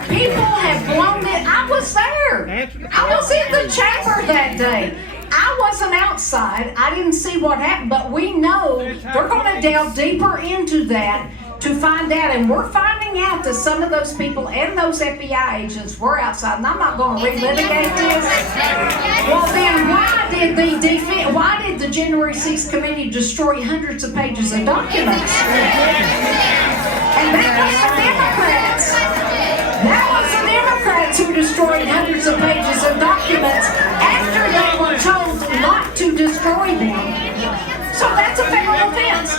people have blown it. I was there. I was in the chamber that day. I wasn't outside. I didn't see what happened, but we know they're going to delve deeper into that to find out, and we're finding out that some of those people and those FBI agents were outside, and I'm not going to relitigate this. Well, then why did the January 6th committee destroy hundreds of pages of documents? And that was the Democrats. That was the Democrats who destroyed hundreds of pages of documents after they were told not to destroy them. So that's a federal offense.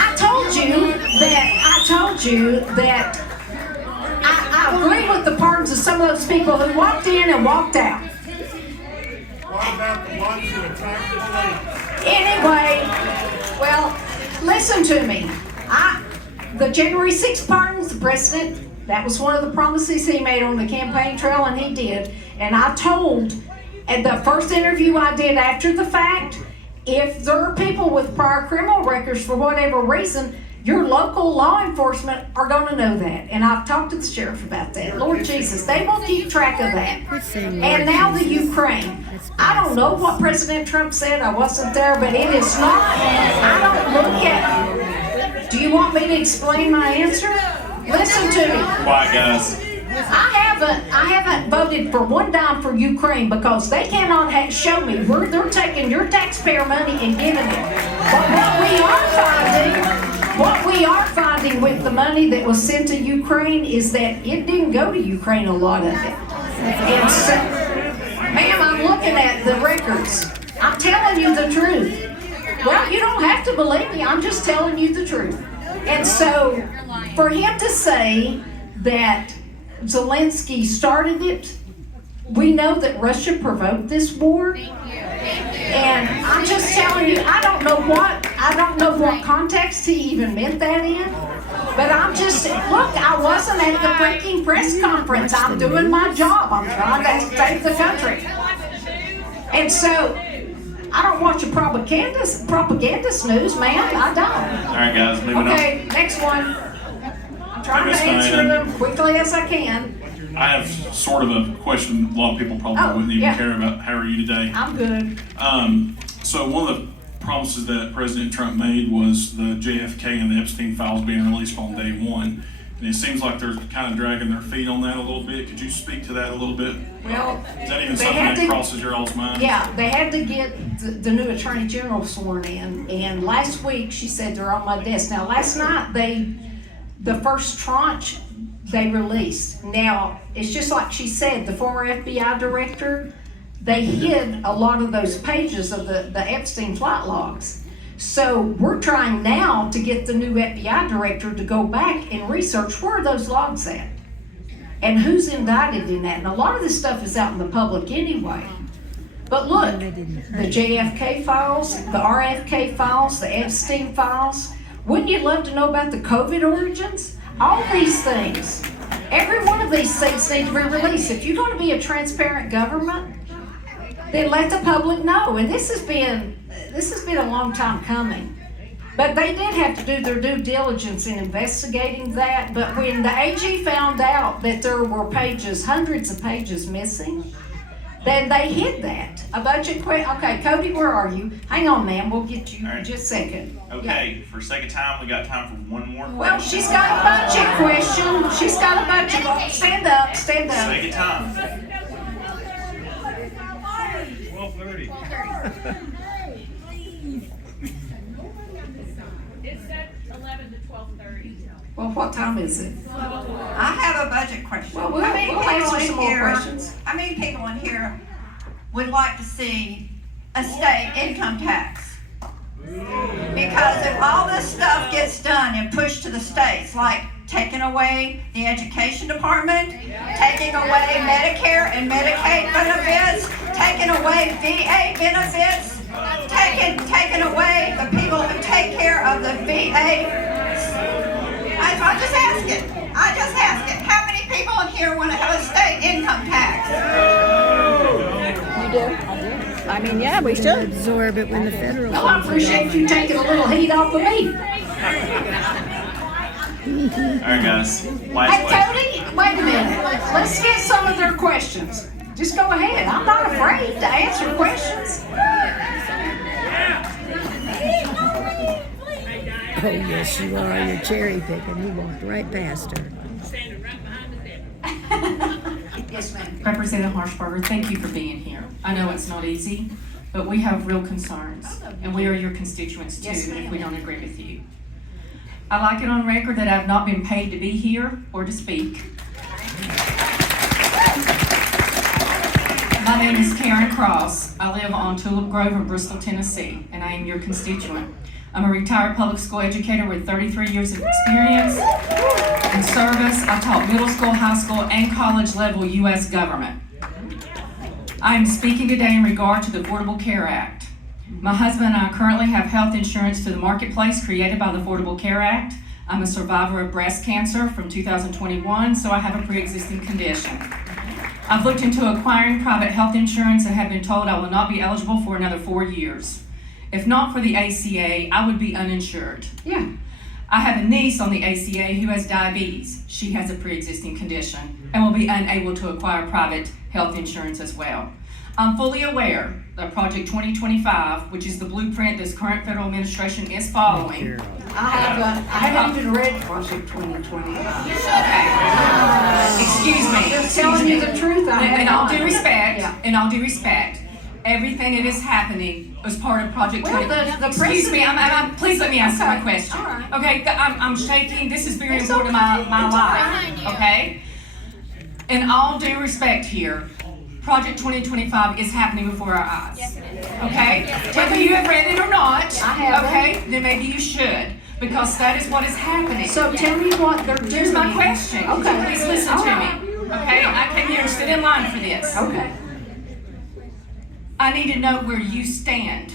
I told you that I agree with the pardons of some of those people who walked in and walked out. What about the ones who attacked the police? Anyway, well, listen to me. The January 6th pardons, the president, that was one of the promises he made on the campaign trail, and he did. And I told, at the first interview I did after the fact, if there are people with prior criminal records for whatever reason, your local law enforcement are going to know that. And I've talked to the sheriff about that. Lord Jesus, they will keep track of that. And now the Ukraine. I don't know what President Trump said. I wasn't there, but it is not. I don't look at. Do you want me to explain my answer? Listen to me. Quiet, guys. I haven't voted for one dime for Ukraine because they cannot show me where they're taking your taxpayer money and giving it. But what we are finding with the money that was sent to Ukraine is that it didn't go to Ukraine, a lot of it. And so, ma'am, I'm looking at the records. I'm telling you the truth. Well, you don't have to believe me. I'm just telling you the truth. And so, for him to say that Zelensky started it, we know that Russia provoked this war. And I'm just telling you, I don't know what context he even meant that in. But I'm just, look, I wasn't at the freaking press conference. I'm doing my job. I'm trying to save the country. And so, I don't watch the propagandist news, man. I don't. All right, guys, moving on. Okay, next one. I'm trying to answer them quickly as I can. I have sort of a question a lot of people probably wouldn't even care about. How are you today? I'm good. So one of the promises that President Trump made was the JFK and the Epstein files being released on day one. And it seems like they're kind of dragging their feet on that a little bit. Could you speak to that a little bit? Well, is that even something that crosses your all's mind? Yeah, they had to get the new Attorney General sworn in. And last week, she said they're on my desk. Now, last night, the first tranche, they released. Now, it's just like she said, the former FBI director, they hid a lot of those pages of the Epstein flight logs. So we're trying now to get the new FBI director to go back and research where are those logs at and who's indicted in that. And a lot of this stuff is out in the public anyway. But look, the JFK files, the RFK files, the Epstein files. Wouldn't you love to know about the COVID origins? All these things. Every one of these things need to be released. If you're going to be a transparent government, then let the public know. And this has been a long time coming. But they did have to do their due diligence in investigating that. But when the AG found out that there were pages, hundreds of pages missing, then they hid that. A budget question. Okay, Cody, where are you? Hang on, ma'am. We'll get you in just a second. Okay, for sake of time, we got time for one more question. Well, she's got a budget question. She's got a budget. Stand up, stand up. For sake of time. 12:30. It's at 11 to 12:30. Well, what time is it? I have a budget question. Well, we'll answer some more questions. How many people in here would like to see a state income tax? Because if all this stuff gets done and pushed to the states, like taking away the education department, taking away Medicare and Medicaid benefits, taking away VA benefits, taking away the people who take care of the VA. I just ask it. How many people in here want to have a state income tax? You do? I do. I mean, yeah, we should. Absorb it when the federal. Well, I appreciate you taking a little heat off of me. All right, guys. Hey, Cody, wait a minute. Let's get some of their questions. Just go ahead. I'm not afraid to answer questions. Oh, yes, you are. You're cherry picking. You walked right past her. Yes, ma'am. Representative Harshbarger, thank you for being here. I know it's not easy, but we have real concerns, and we are your constituents too, Yes, ma'am. if we don't agree with you. I'd like it on record that I've not been paid to be here or to speak. My name is Karen Cross. I live on Tulip Grove in Bristol, Tennessee, and I am your constituent. I'm a retired public school educator with 33 years of experience in service. I taught middle school, high school, and college level U.S. government. I am speaking today in regard to the Affordable Care Act. My husband and I currently have health insurance through the marketplace created by the Affordable Care Act. I'm a survivor of breast cancer from 2021, so I have a pre-existing condition. I've looked into acquiring private health insurance and have been told I will not be eligible for another 4 years. If not for the ACA, I would be uninsured. Yeah. I have a niece on the ACA who has diabetes. She has a pre-existing condition and will be unable to acquire private health insurance as well. I'm fully aware that Project 2025, which is the blueprint this current federal administration is following. I haven't even read Project 2025. Okay. Excuse me. Just telling you the truth. In all due respect, everything that is happening was part of Project 20. Excuse me, please let me answer my question. Right. Okay, I'm shaking. This is very important to my life. Okay? In all due respect here, Project 2025 is happening before our eyes. Yes, it is. Okay? Whether you have read it or not, I haven't. okay, then maybe you should, because that is what is happening. So tell me what they're doing. Here's my question. Could you Okay. please listen All to right. me? Okay? I came here and stood in line for this. Okay. I need to know where you stand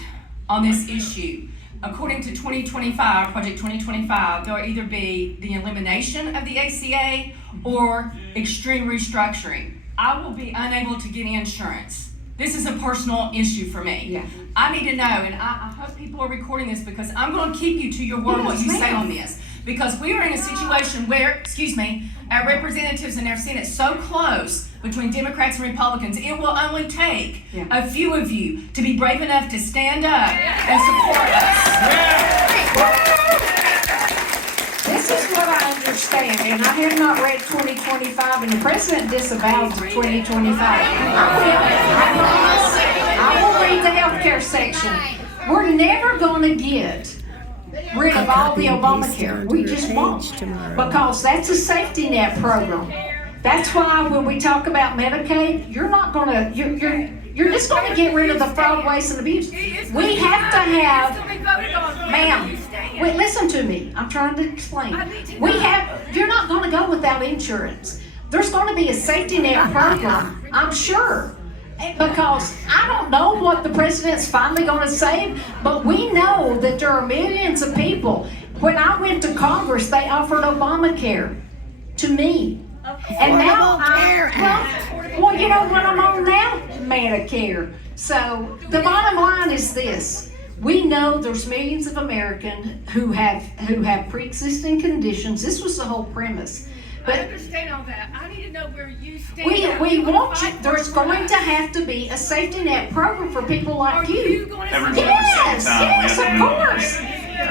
on this issue. According to 2025, Project 2025, there will either be the elimination of the ACA or extreme restructuring. I will be unable to get insurance. This is a personal issue for me. Yeah. I need to know, and I hope people are recording this because I'm going to keep you to your word what you say on this. Because we are in a situation where, our representatives in our Senate so close between Democrats and Republicans, it will only take a few of you to be brave enough to stand up and support us. This is what I understand, and I have not read 2025, and the president disavowed the 2025. I will read the healthcare section. We're never going to get rid of all the Obamacare. We just won't, because that's a safety net program. That's why when we talk about Medicaid, you're not going to, you're just going to get rid of the fraud, waste, and abuse. We have to have, ma'am, wait, listen to me. I'm trying to explain. You're not going to go without insurance. There's going to be a safety net program, I'm sure. Because I don't know what the president's finally going to say, but we know that there are millions of people. When I went to Congress, they offered Obamacare to me. And now well, you know what I'm on now? Medicare. So the bottom line is this. We know there's millions of Americans who have pre-existing conditions. This was the whole premise. I understand all that. I need to know where you stand. We want you. There's going to have to be a safety net program for people like you. Yes, of course.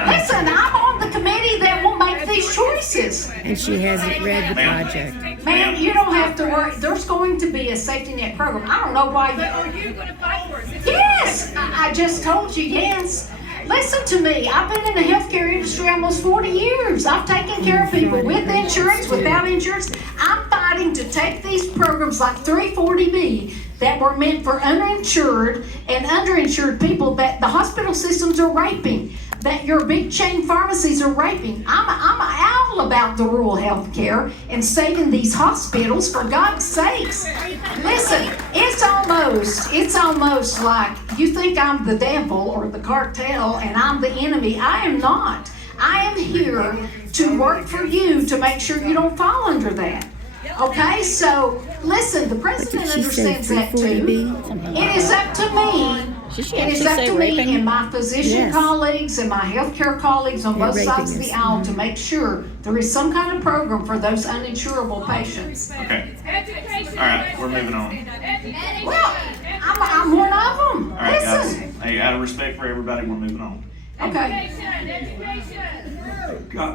Listen, I'm on the committee that will make these choices. And she hasn't read the project. Man, you don't have to worry. There's going to be a safety net program. I don't know why But are you going to fight for it? Yes, I just told you yes. Listen to me. I've been in the healthcare industry almost 40 years. I've taken care of people with insurance, without insurance. I'm fighting to take these programs like 340B that were meant for uninsured and underinsured people that the hospital systems are raping, that your big chain pharmacies are raping. I'm all about the rural healthcare and saving these hospitals, for God's sakes. Listen, it's almost like you think I'm the devil or the cartel and I'm the enemy. I am not. I am here to work for you to make sure you don't fall under that. Okay, so listen, the president understands that too. It is up to me. It is up to me and my physician colleagues and my healthcare colleagues on both sides of the aisle to make sure there is some kind of program for those uninsurable patients. Okay. All right, we're moving on. Well, I'm one of them. All right, Listen. guys. Hey, out of respect for everybody, we're moving on. Okay.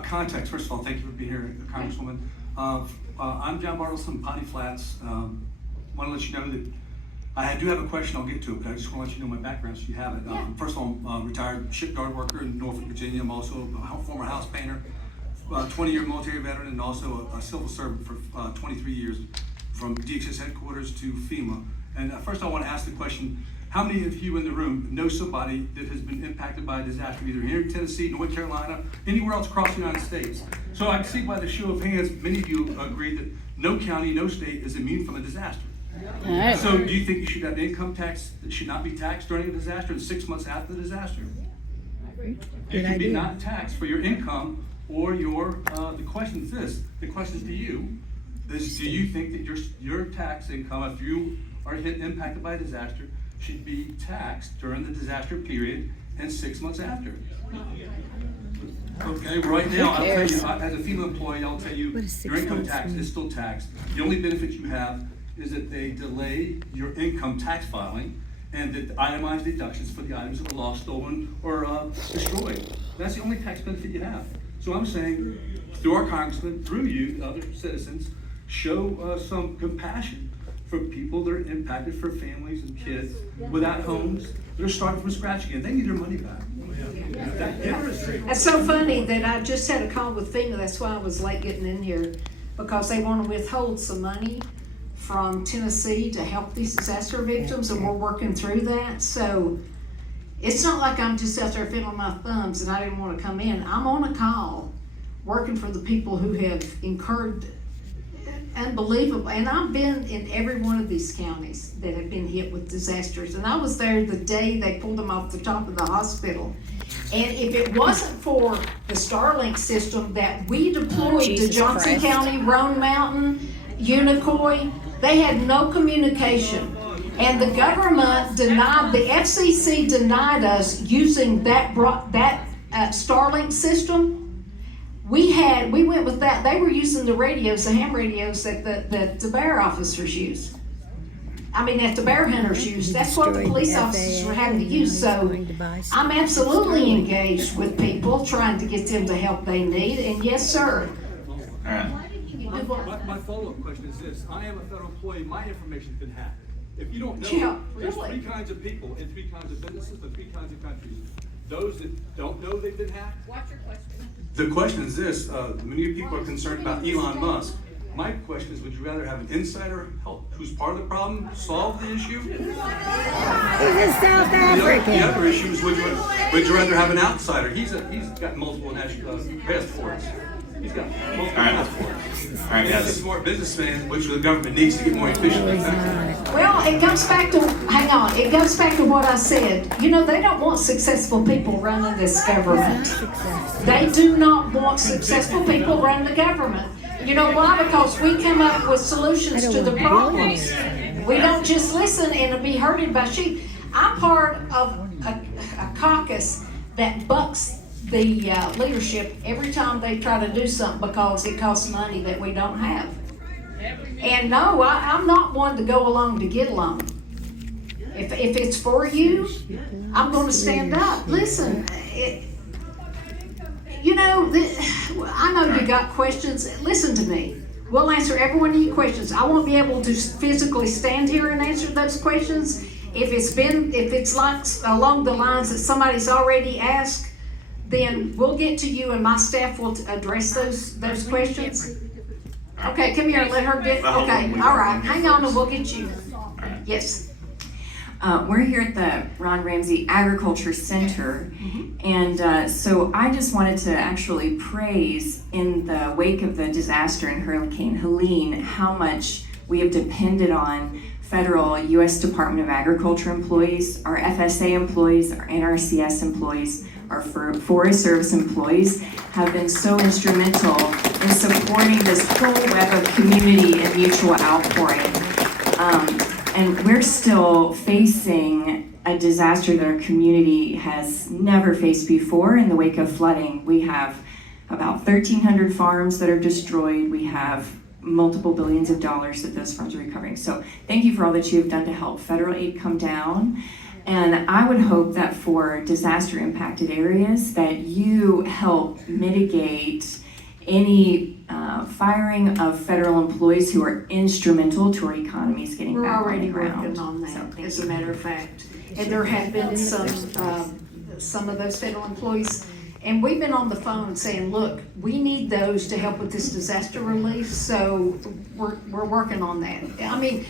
Context, first of all, thank you for being here, Congresswoman. I'm John Bartleson, Potty Flats. Want to let you know that I do have a question, I'll get to it, but I just want to let you know my background so you have it. First of all, I'm a retired shipyard worker in Norfolk, Virginia. I'm also a former house painter, 20-year military veteran, and also a civil servant for 23 years from DHS headquarters to FEMA. And first I want to ask the question, how many of you in the room know somebody that has been impacted by a disaster, either here in Tennessee, North Carolina, anywhere else across the United States? So I can see by the show of hands, many of you agree that no county, no state is immune from a disaster. Right. So do you think you should have income tax that should not be taxed during a disaster and 6 months after the disaster? It can be not taxed for your income or your, the question is this, the question to you is, do you think that your tax income, if you are impacted by a disaster, should be taxed during the disaster period and 6 months after? Okay, right now, I'll tell you, as a FEMA employee, I'll tell you, your income tax is still taxed. The only benefit you have is that they delay your income tax filing and that itemized deductions for the items that were lost, stolen, or destroyed. That's the only tax benefit you have. So I'm saying, through our congressman, through you, the other citizens, show some compassion for people that are impacted, for families and kids without homes. They're starting from scratch again. They need their money back. That's so funny that I just had a call with FEMA. That's why I was late getting in here, because they want to withhold some money from Tennessee to help these disaster victims, and we're working through that. So it's not like I'm just out there fiddling my thumbs and I didn't want to come in. I'm on a call working for the people who have incurred unbelievable, and I've been in every one of these counties that have been hit with disasters, and I was there the day they pulled them off the top of the hospital. And if it wasn't for the Starlink system that we deployed to Johnson County, Roan Mountain, Unicoi, they had no communication. And the government denied, the FCC denied us using that Starlink system. We went with that. They were using the radios, the ham radios that the bear officers use. I mean, that the bear hunters use. That's what the police officers were having to use. So I'm absolutely engaged with people, trying to get them the help they need. And yes, sir. All right. My follow-up question is this. I am a federal employee. My information's been hacked. If you don't know, Yeah, there's really? 3 kinds of people in 3 kinds of businesses and 3 kinds of countries. Those that don't know they've been hacked. What's your question? The question is this, many people are concerned about Elon Musk. My question is, would you rather have an insider help who's part of the problem solve the issue? He's a South African. The other issue is, would you rather have an outsider? He's got multiple national passports. He's got multiple passports. All right, He's a smart businessman, which the government needs to get more efficient and effective. Well, it goes back to, hang on, it goes back to what I said. You know, they don't want successful people running this government. They do not want successful people running the government. You know why? Because we come up with solutions to the problems. We don't just listen and be herded by sheep. I'm part of a caucus that bucks the leadership every time they try to do something because it costs money that we don't have. And no, I'm not one to go along to get along. If it's for you, I'm going to stand up. Listen, you know, I know you got questions. Listen to me. We'll answer every one of your questions. I won't be able to physically stand here and answer those questions. If it's like along the lines that somebody's already asked, then we'll get to you and my staff will address those questions. Okay, come here, let her get, okay, all right, hang on and we'll get you. Yes. We're here at the Ron Ramsey Agriculture Center, and so I just wanted to actually praise, in the wake of the disaster in Hurricane Helene, how much we have depended on federal U.S. Department of Agriculture employees, our FSA employees, our NRCS employees, our Forest Service employees have been so instrumental in supporting this whole web of community and mutual outpouring. And we're still facing a disaster that our community has never faced before in the wake of flooding. We have about 1,300 farms that are destroyed. We have multiple billions of dollars that those farms are recovering. So thank you for all that you have done to help federal aid come down. And I would hope that for disaster impacted areas that you help mitigate any firing of federal employees who are instrumental to our economies getting back on the ground. We're already working on that, as a matter of fact. And there have been some of those federal employees, and we've been on the phone saying, look, we need those to help with this disaster relief, so we're working on that. I mean,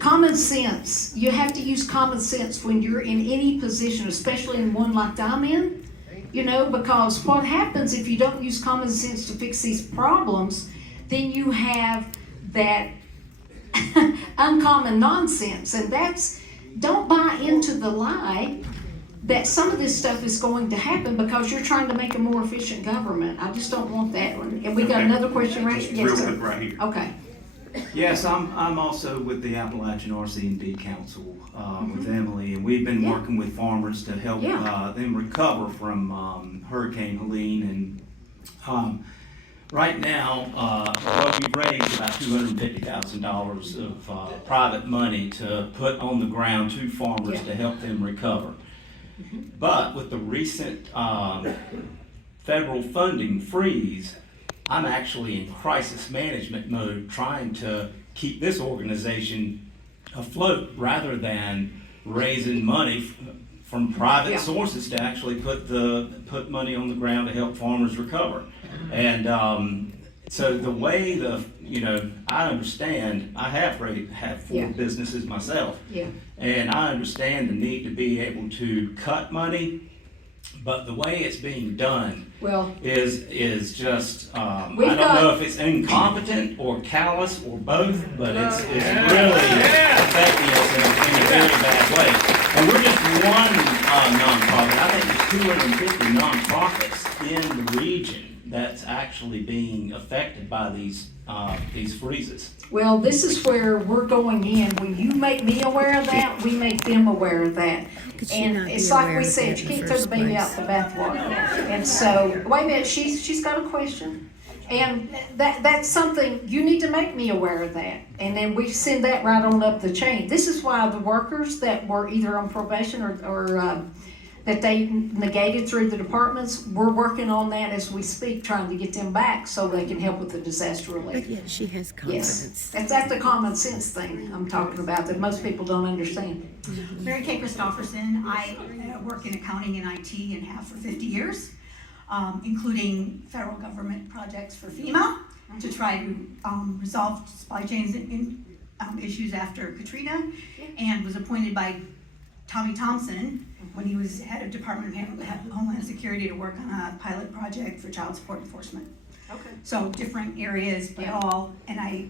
common sense. You have to use common sense when you're in any position, especially in one like I'm in, you know, because what happens if you don't use common sense to fix these problems, then you have that uncommon nonsense. And don't buy into the lie that some of this stuff is going to happen because you're trying to make a more efficient government. I just don't want that one. And we got another question right here. Yes, sir. Right here. Okay. Yes, I'm also with the Appalachian RC&D Council with Emily, and we've been working with farmers to help them recover from Hurricane Helene. And right now, we've raised about $250,000 of private money to put on the ground to farmers to help them recover. But with the recent federal funding freeze, I'm actually in crisis management mode, trying to keep this organization afloat rather than raising money from private sources to actually put money on the ground to help farmers recover. And So the way I understand, I have four businesses myself. Yeah. And I understand the need to be able to cut money, but the way it's being done is just, I don't know if it's incompetent or callous or both, but it's really affecting us in a very bad way. And we're just one nonprofit. I think there's 250 nonprofits in the region that's actually being affected by these freezes. Well, this is where we're going in. When you make me aware of that, we make them aware of that. And it's like we said, you can't throw the baby out the bathwater. And so, wait a minute, she's got a question. And that's something, you need to make me aware of that. And then we send that right on up the chain. This is why the workers that were either on probation or that they negated through the departments, we're working on that as we speak, trying to get them back so they can help with the disaster relief. But yet she has confidence. Yes, that's the common sense thing I'm talking about that most people don't understand. Mary Kay Christopherson. I work in accounting and IT and have for 50 years, including federal government projects for FEMA to try to resolve supply chains issues after Katrina, and was appointed by Tommy Thompson when he was head of Department of Homeland Security to work on a pilot project for child support enforcement. Okay. So different areas, but all, and I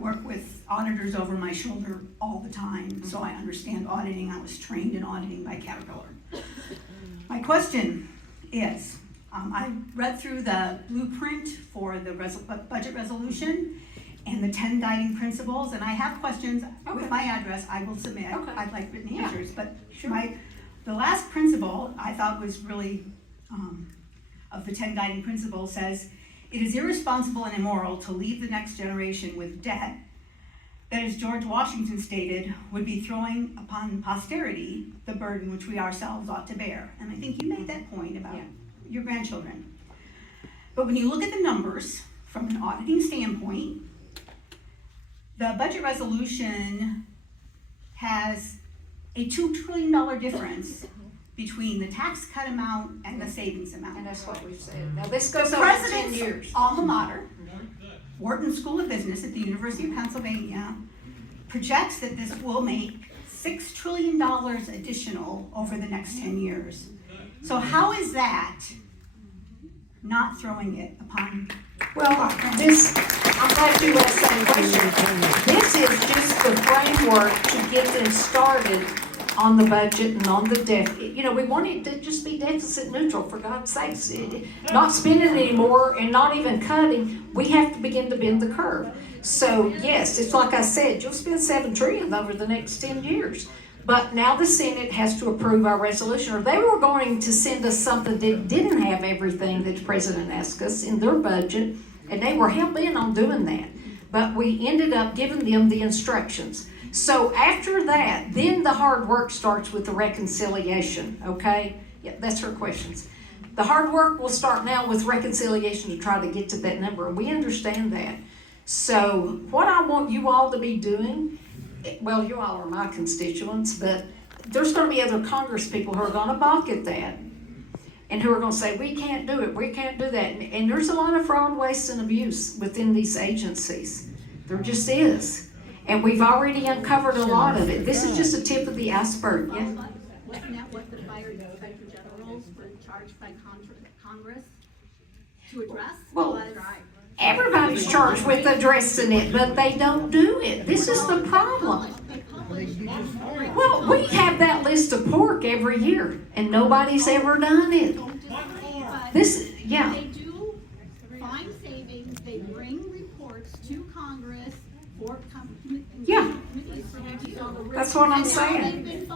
work with auditors over my shoulder all the time, so I understand auditing. I was trained in auditing by Caterpillar. My question is, I read through the blueprint for the budget resolution and the 10 guiding principles, and I have questions. With my address, I will submit. I'd like written answers, but the last principle I thought was really, of the 10 guiding principles, says, it is irresponsible and immoral to leave the next generation with debt that, as George Washington stated, would be throwing upon posterity the burden which we ourselves ought to bear. And I think you made that point about your grandchildren. But when you look at the numbers from an auditing standpoint, the budget resolution has a $2 trillion difference between the tax cut amount and the savings amount. And that's what we've said. Now this goes the over 10 president's years. Alma mater, Wharton School of Business at the University of Pennsylvania, projects that this will make $6 trillion additional over the next 10 years. So how is that not throwing it upon? Well, I'm glad you asked that question. This is just the framework to get them started on the budget and on the debt. We want it to just be deficit neutral, for God's sakes. Not spending anymore and not even cutting, we have to begin to bend the curve. So yes, it's like I said, you'll spend $7 trillion over the next 10 years. But now the Senate has to approve our resolution, or they were going to send us something that didn't have everything that the president asked us in their budget, and they were hell-bent on doing that. But we ended up giving them the instructions. So after that, then the hard work starts with the reconciliation, okay? Yeah, that's her questions. The hard work will start now with reconciliation to try to get to that number, and we understand that. So what I want you all to be doing, well, you all are my constituents, but there's going to be other Congress people who are going to balk at that and who are going to say, we can't do it, we can't do that. And there's a lot of fraud, waste, and abuse within these agencies. There just is. And we've already uncovered a lot of it. This is just a tip of the iceberg. Yeah? Wasn't that what the fire inspector generals were charged by Congress to address? Well, everybody's charged with addressing it, but they don't do it. This is the problem. Well, we have that list of pork every year, and nobody's ever done it. They do find savings, they bring reports to Congress for committees. That's what I'm saying.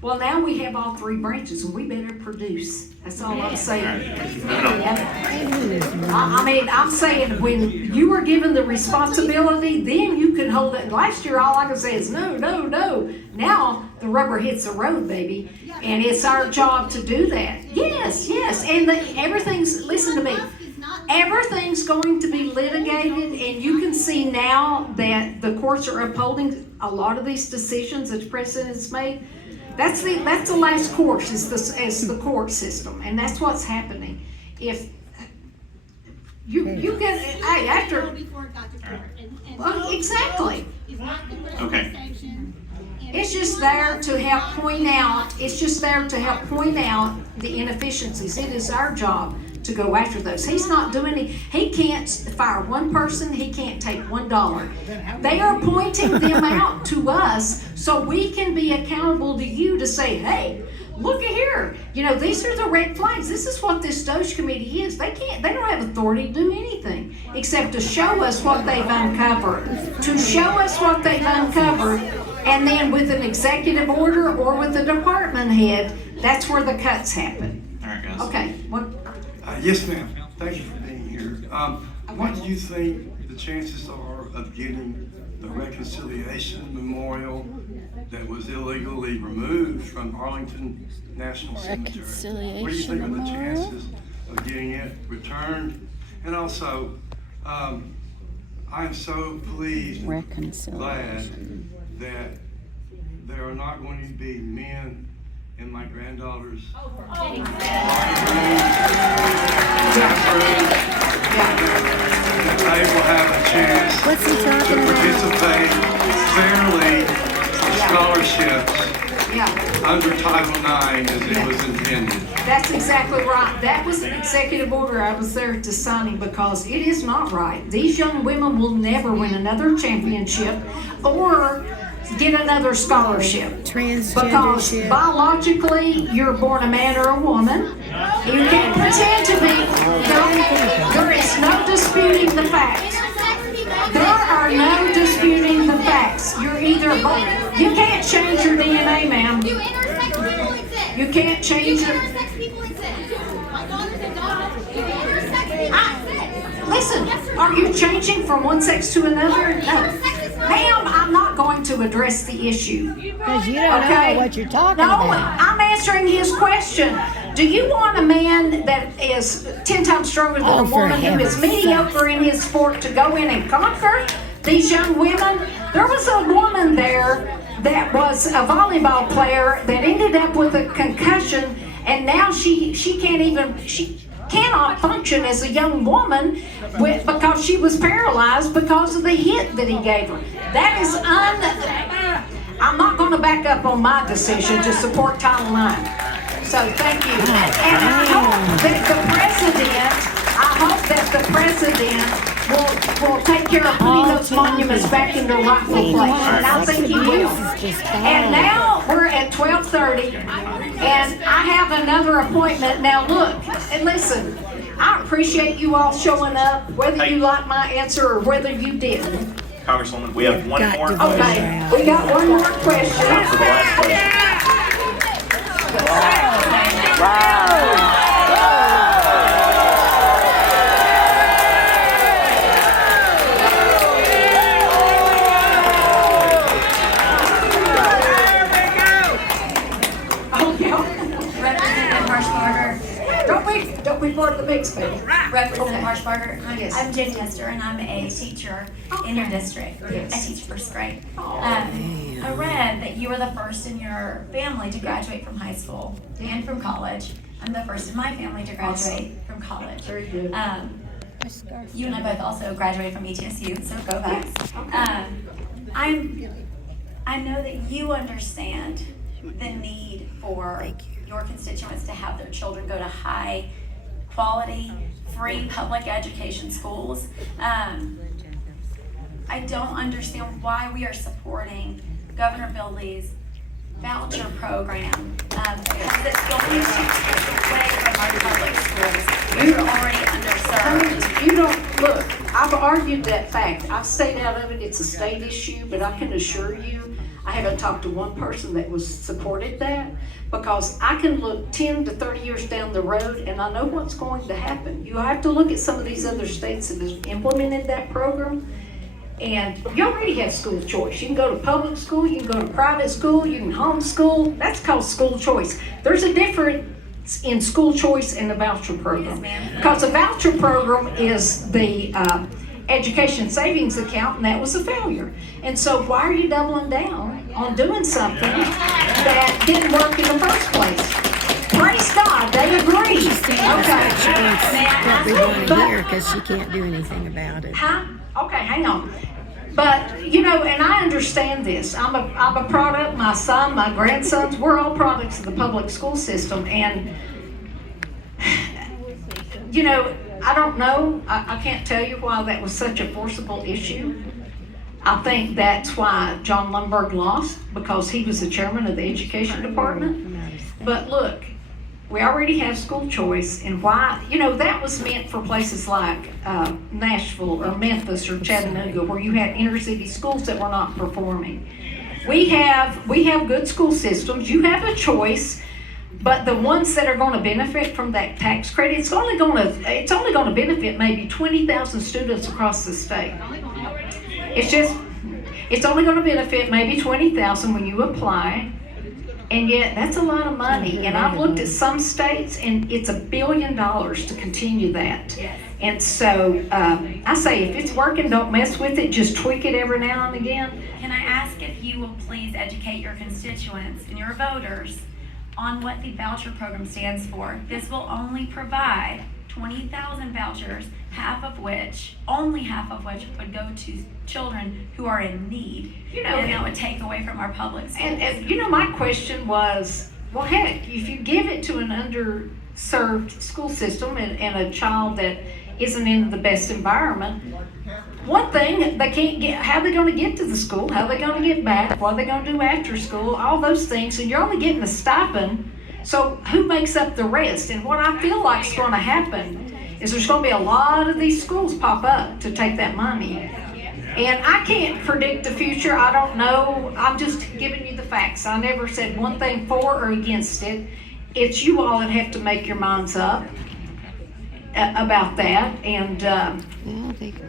Well, now we have all three branches, and we better produce. That's all I'm saying. I mean, I'm saying when you were given the responsibility, then you can hold it. Last year, all I could say is no, no, no. Now the rubber hits the road, baby, and it's our job to do that. Yes, yes, and listen to me. Everything's going to be litigated, and you can see now that the courts are upholding a lot of these decisions that the president has made. That's the last course is the court system, and that's what's happening. If You get, hey, after, Before it got to court. And well, exactly. It's not been Okay. sanctioned. It's just there to help point out, the inefficiencies. It is our job to go after those. He's not doing it, he can't fire one person, he can't take $1. They are pointing them out to us so we can be accountable to you to say, hey, look at here, these are the red flags. This is what this Doge committee is. They don't have authority to do anything except to show us what they've uncovered. And then with an executive order or with a department head, that's where the cuts happen. All right, guys. Okay, what? Yes, ma'am. Thank you for being here. What do you think the chances are of getting the reconciliation memorial that was illegally removed from Arlington National Cemetery? What do you think are the chances of getting it returned? And also, I am so pleased and glad that there are not going to be men in my granddaughter's that they will have a chance to participate fairly for scholarships under Title IX as it was intended. That's exactly right. That was an executive order I was there to signing because it is not right. These young women will never win another championship or get another scholarship. Because biologically, you're born a man or a woman. You can't pretend to be. There is no disputing the facts. There are no disputing the facts. You're either both. You can't change your DNA, ma'am. Do intersex people exist? You can't change Do it. intersex people exist? My daughters and daughters. Do intersex people exist? Listen, are you changing from one sex to another? No. Ma'am, I'm not going to address the issue. Because you don't know what you're talking No, about. I'm answering his question. Do you want a man that is 10 times stronger than a woman who is mediocre in his sport to go in and conquer these young women? There was a woman there that was a volleyball player that ended up with a concussion, and now she cannot function as a young woman because she was paralyzed because of the hit that he gave her. That is I'm not going to back up on my decision to support Title IX. So thank you. And I hope that the president will take care of putting those monuments back in their rightful place. And I think he will. And now we're at 12:30, and I have another appointment. Now look, and listen, I appreciate you all showing up, whether you like my answer or whether you didn't. Congresswoman, we have one more question. Okay, we got one more question. Time for the last question. Representative Harshbarger. Don't be part of the big space. Representative Harshbarger. Yes. I'm Jen Tester, and I'm a teacher in your district. Yes. I teach first grade. I read that you were the first in your family to graduate from high school and from college. I'm the first in my family to graduate from college. Very good. You and I both also graduated from ETSU, so go back. I know that you understand the need for your constituents to have their children go to high quality, free public education schools. I don't understand why we are supporting Governor Bill Lee's voucher program because it's going to take away from our public schools, which are already underserved. You don't, look, I've argued that fact. I've stayed out of it. It's a state issue, but I can assure you, I haven't talked to one person that was supported that because I can look 10 to 30 years down the road and I know what's going to happen. You have to look at some of these other states that have implemented that program. And you already have school choice. You can go to public school, you can go to private school, you can homeschool. That's called school choice. There's a difference in school choice and the voucher program. Because the voucher program is the education savings account, and that was a failure. And so why are you doubling down on doing something that didn't work in the first place? Praise praise God, they agree. She won't be going to hear because she can't do anything about it. Huh? Okay, hang on. But, you know, and I understand this. I'm a product, my son, my grandsons, we're all products of the public school system. And, you know, I don't know. I can't tell you why that was such a forcible issue. I think that's why John Lundberg lost, because he was the chairman of the education department. But look, we already have school choice, and why, you know, that was meant for places like Nashville or Memphis or Chattanooga, where you had inner city schools that were not performing. We have good school systems. You have a choice, but the ones that are going to benefit from that tax credit, it's only going to benefit maybe 20,000 students across the state. It's only going to benefit maybe 20,000 when you apply. And yet, that's a lot of money. And I've looked at some states, and it's $1 billion to continue that. And so, I say, if it's working, don't mess with it. Just tweak it every now and again. Can I ask if you will please educate your constituents and your voters on what the voucher program stands for? This will only provide 20,000 vouchers, only half of which would go to children who are in need. You know, and that would take away from our public schools. And you know, my question was, well, heck, if you give it to an underserved school system and a child that isn't in the best environment, one thing, they can't get, how are they going to get to the school? How are they going to get back? What are they going to do after school? All those things, and you're only getting a stipend. So who makes up the rest? And what I feel like is going to happen is there's going to be a lot of these schools pop up to take that money. And I can't predict the future. I don't know. I'm just giving you the facts. I never said one thing for or against it. It's you all that have to make your minds up about that. And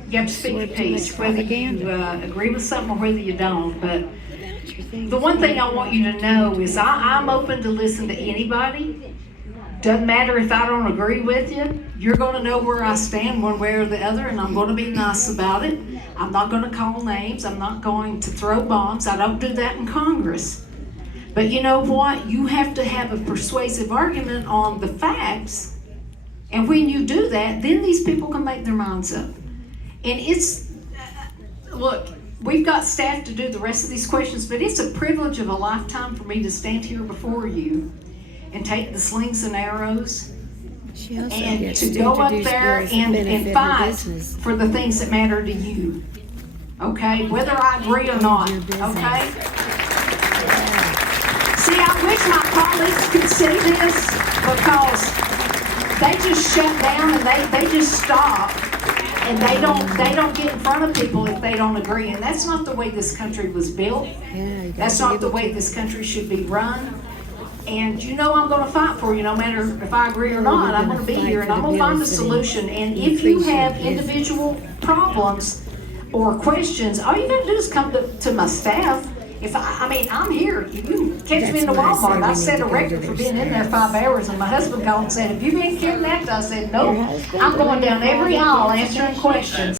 you have to speak your piece, whether you agree with something or whether you don't. But the one thing I want you to know is I'm open to listen to anybody. Doesn't matter if I don't agree with you. You're going to know where I stand one way or the other, and I'm going to be nice about it. I'm not going to call names. I'm not going to throw bombs. I don't do that in Congress. But you know what? You have to have a persuasive argument on the facts. And when you do that, then these people can make their minds up. And it's, look, we've got staff to do the rest of these questions, but it's a privilege of a lifetime for me to stand here before you and take the slings and arrows and to go up there and fight for the things that matter to you. Okay? Whether I agree or not. Okay? See, I wish my colleagues could see this, because they just shut down and they just stop. And they don't get in front of people if they don't agree. And that's not the way this country was built. That's not the way this country should be run. And you know I'm going to fight for you no matter if I agree or not. I'm going to be here and I'm going to find a solution. And if you have individual problems or questions, all you got to do is come to my staff. I mean, I'm here. You catch me in the Walmart. I set a record for being in there 5 hours, and my husband called and said, "Have you been kidnapped?" I said, "No, I'm going down every aisle answering questions."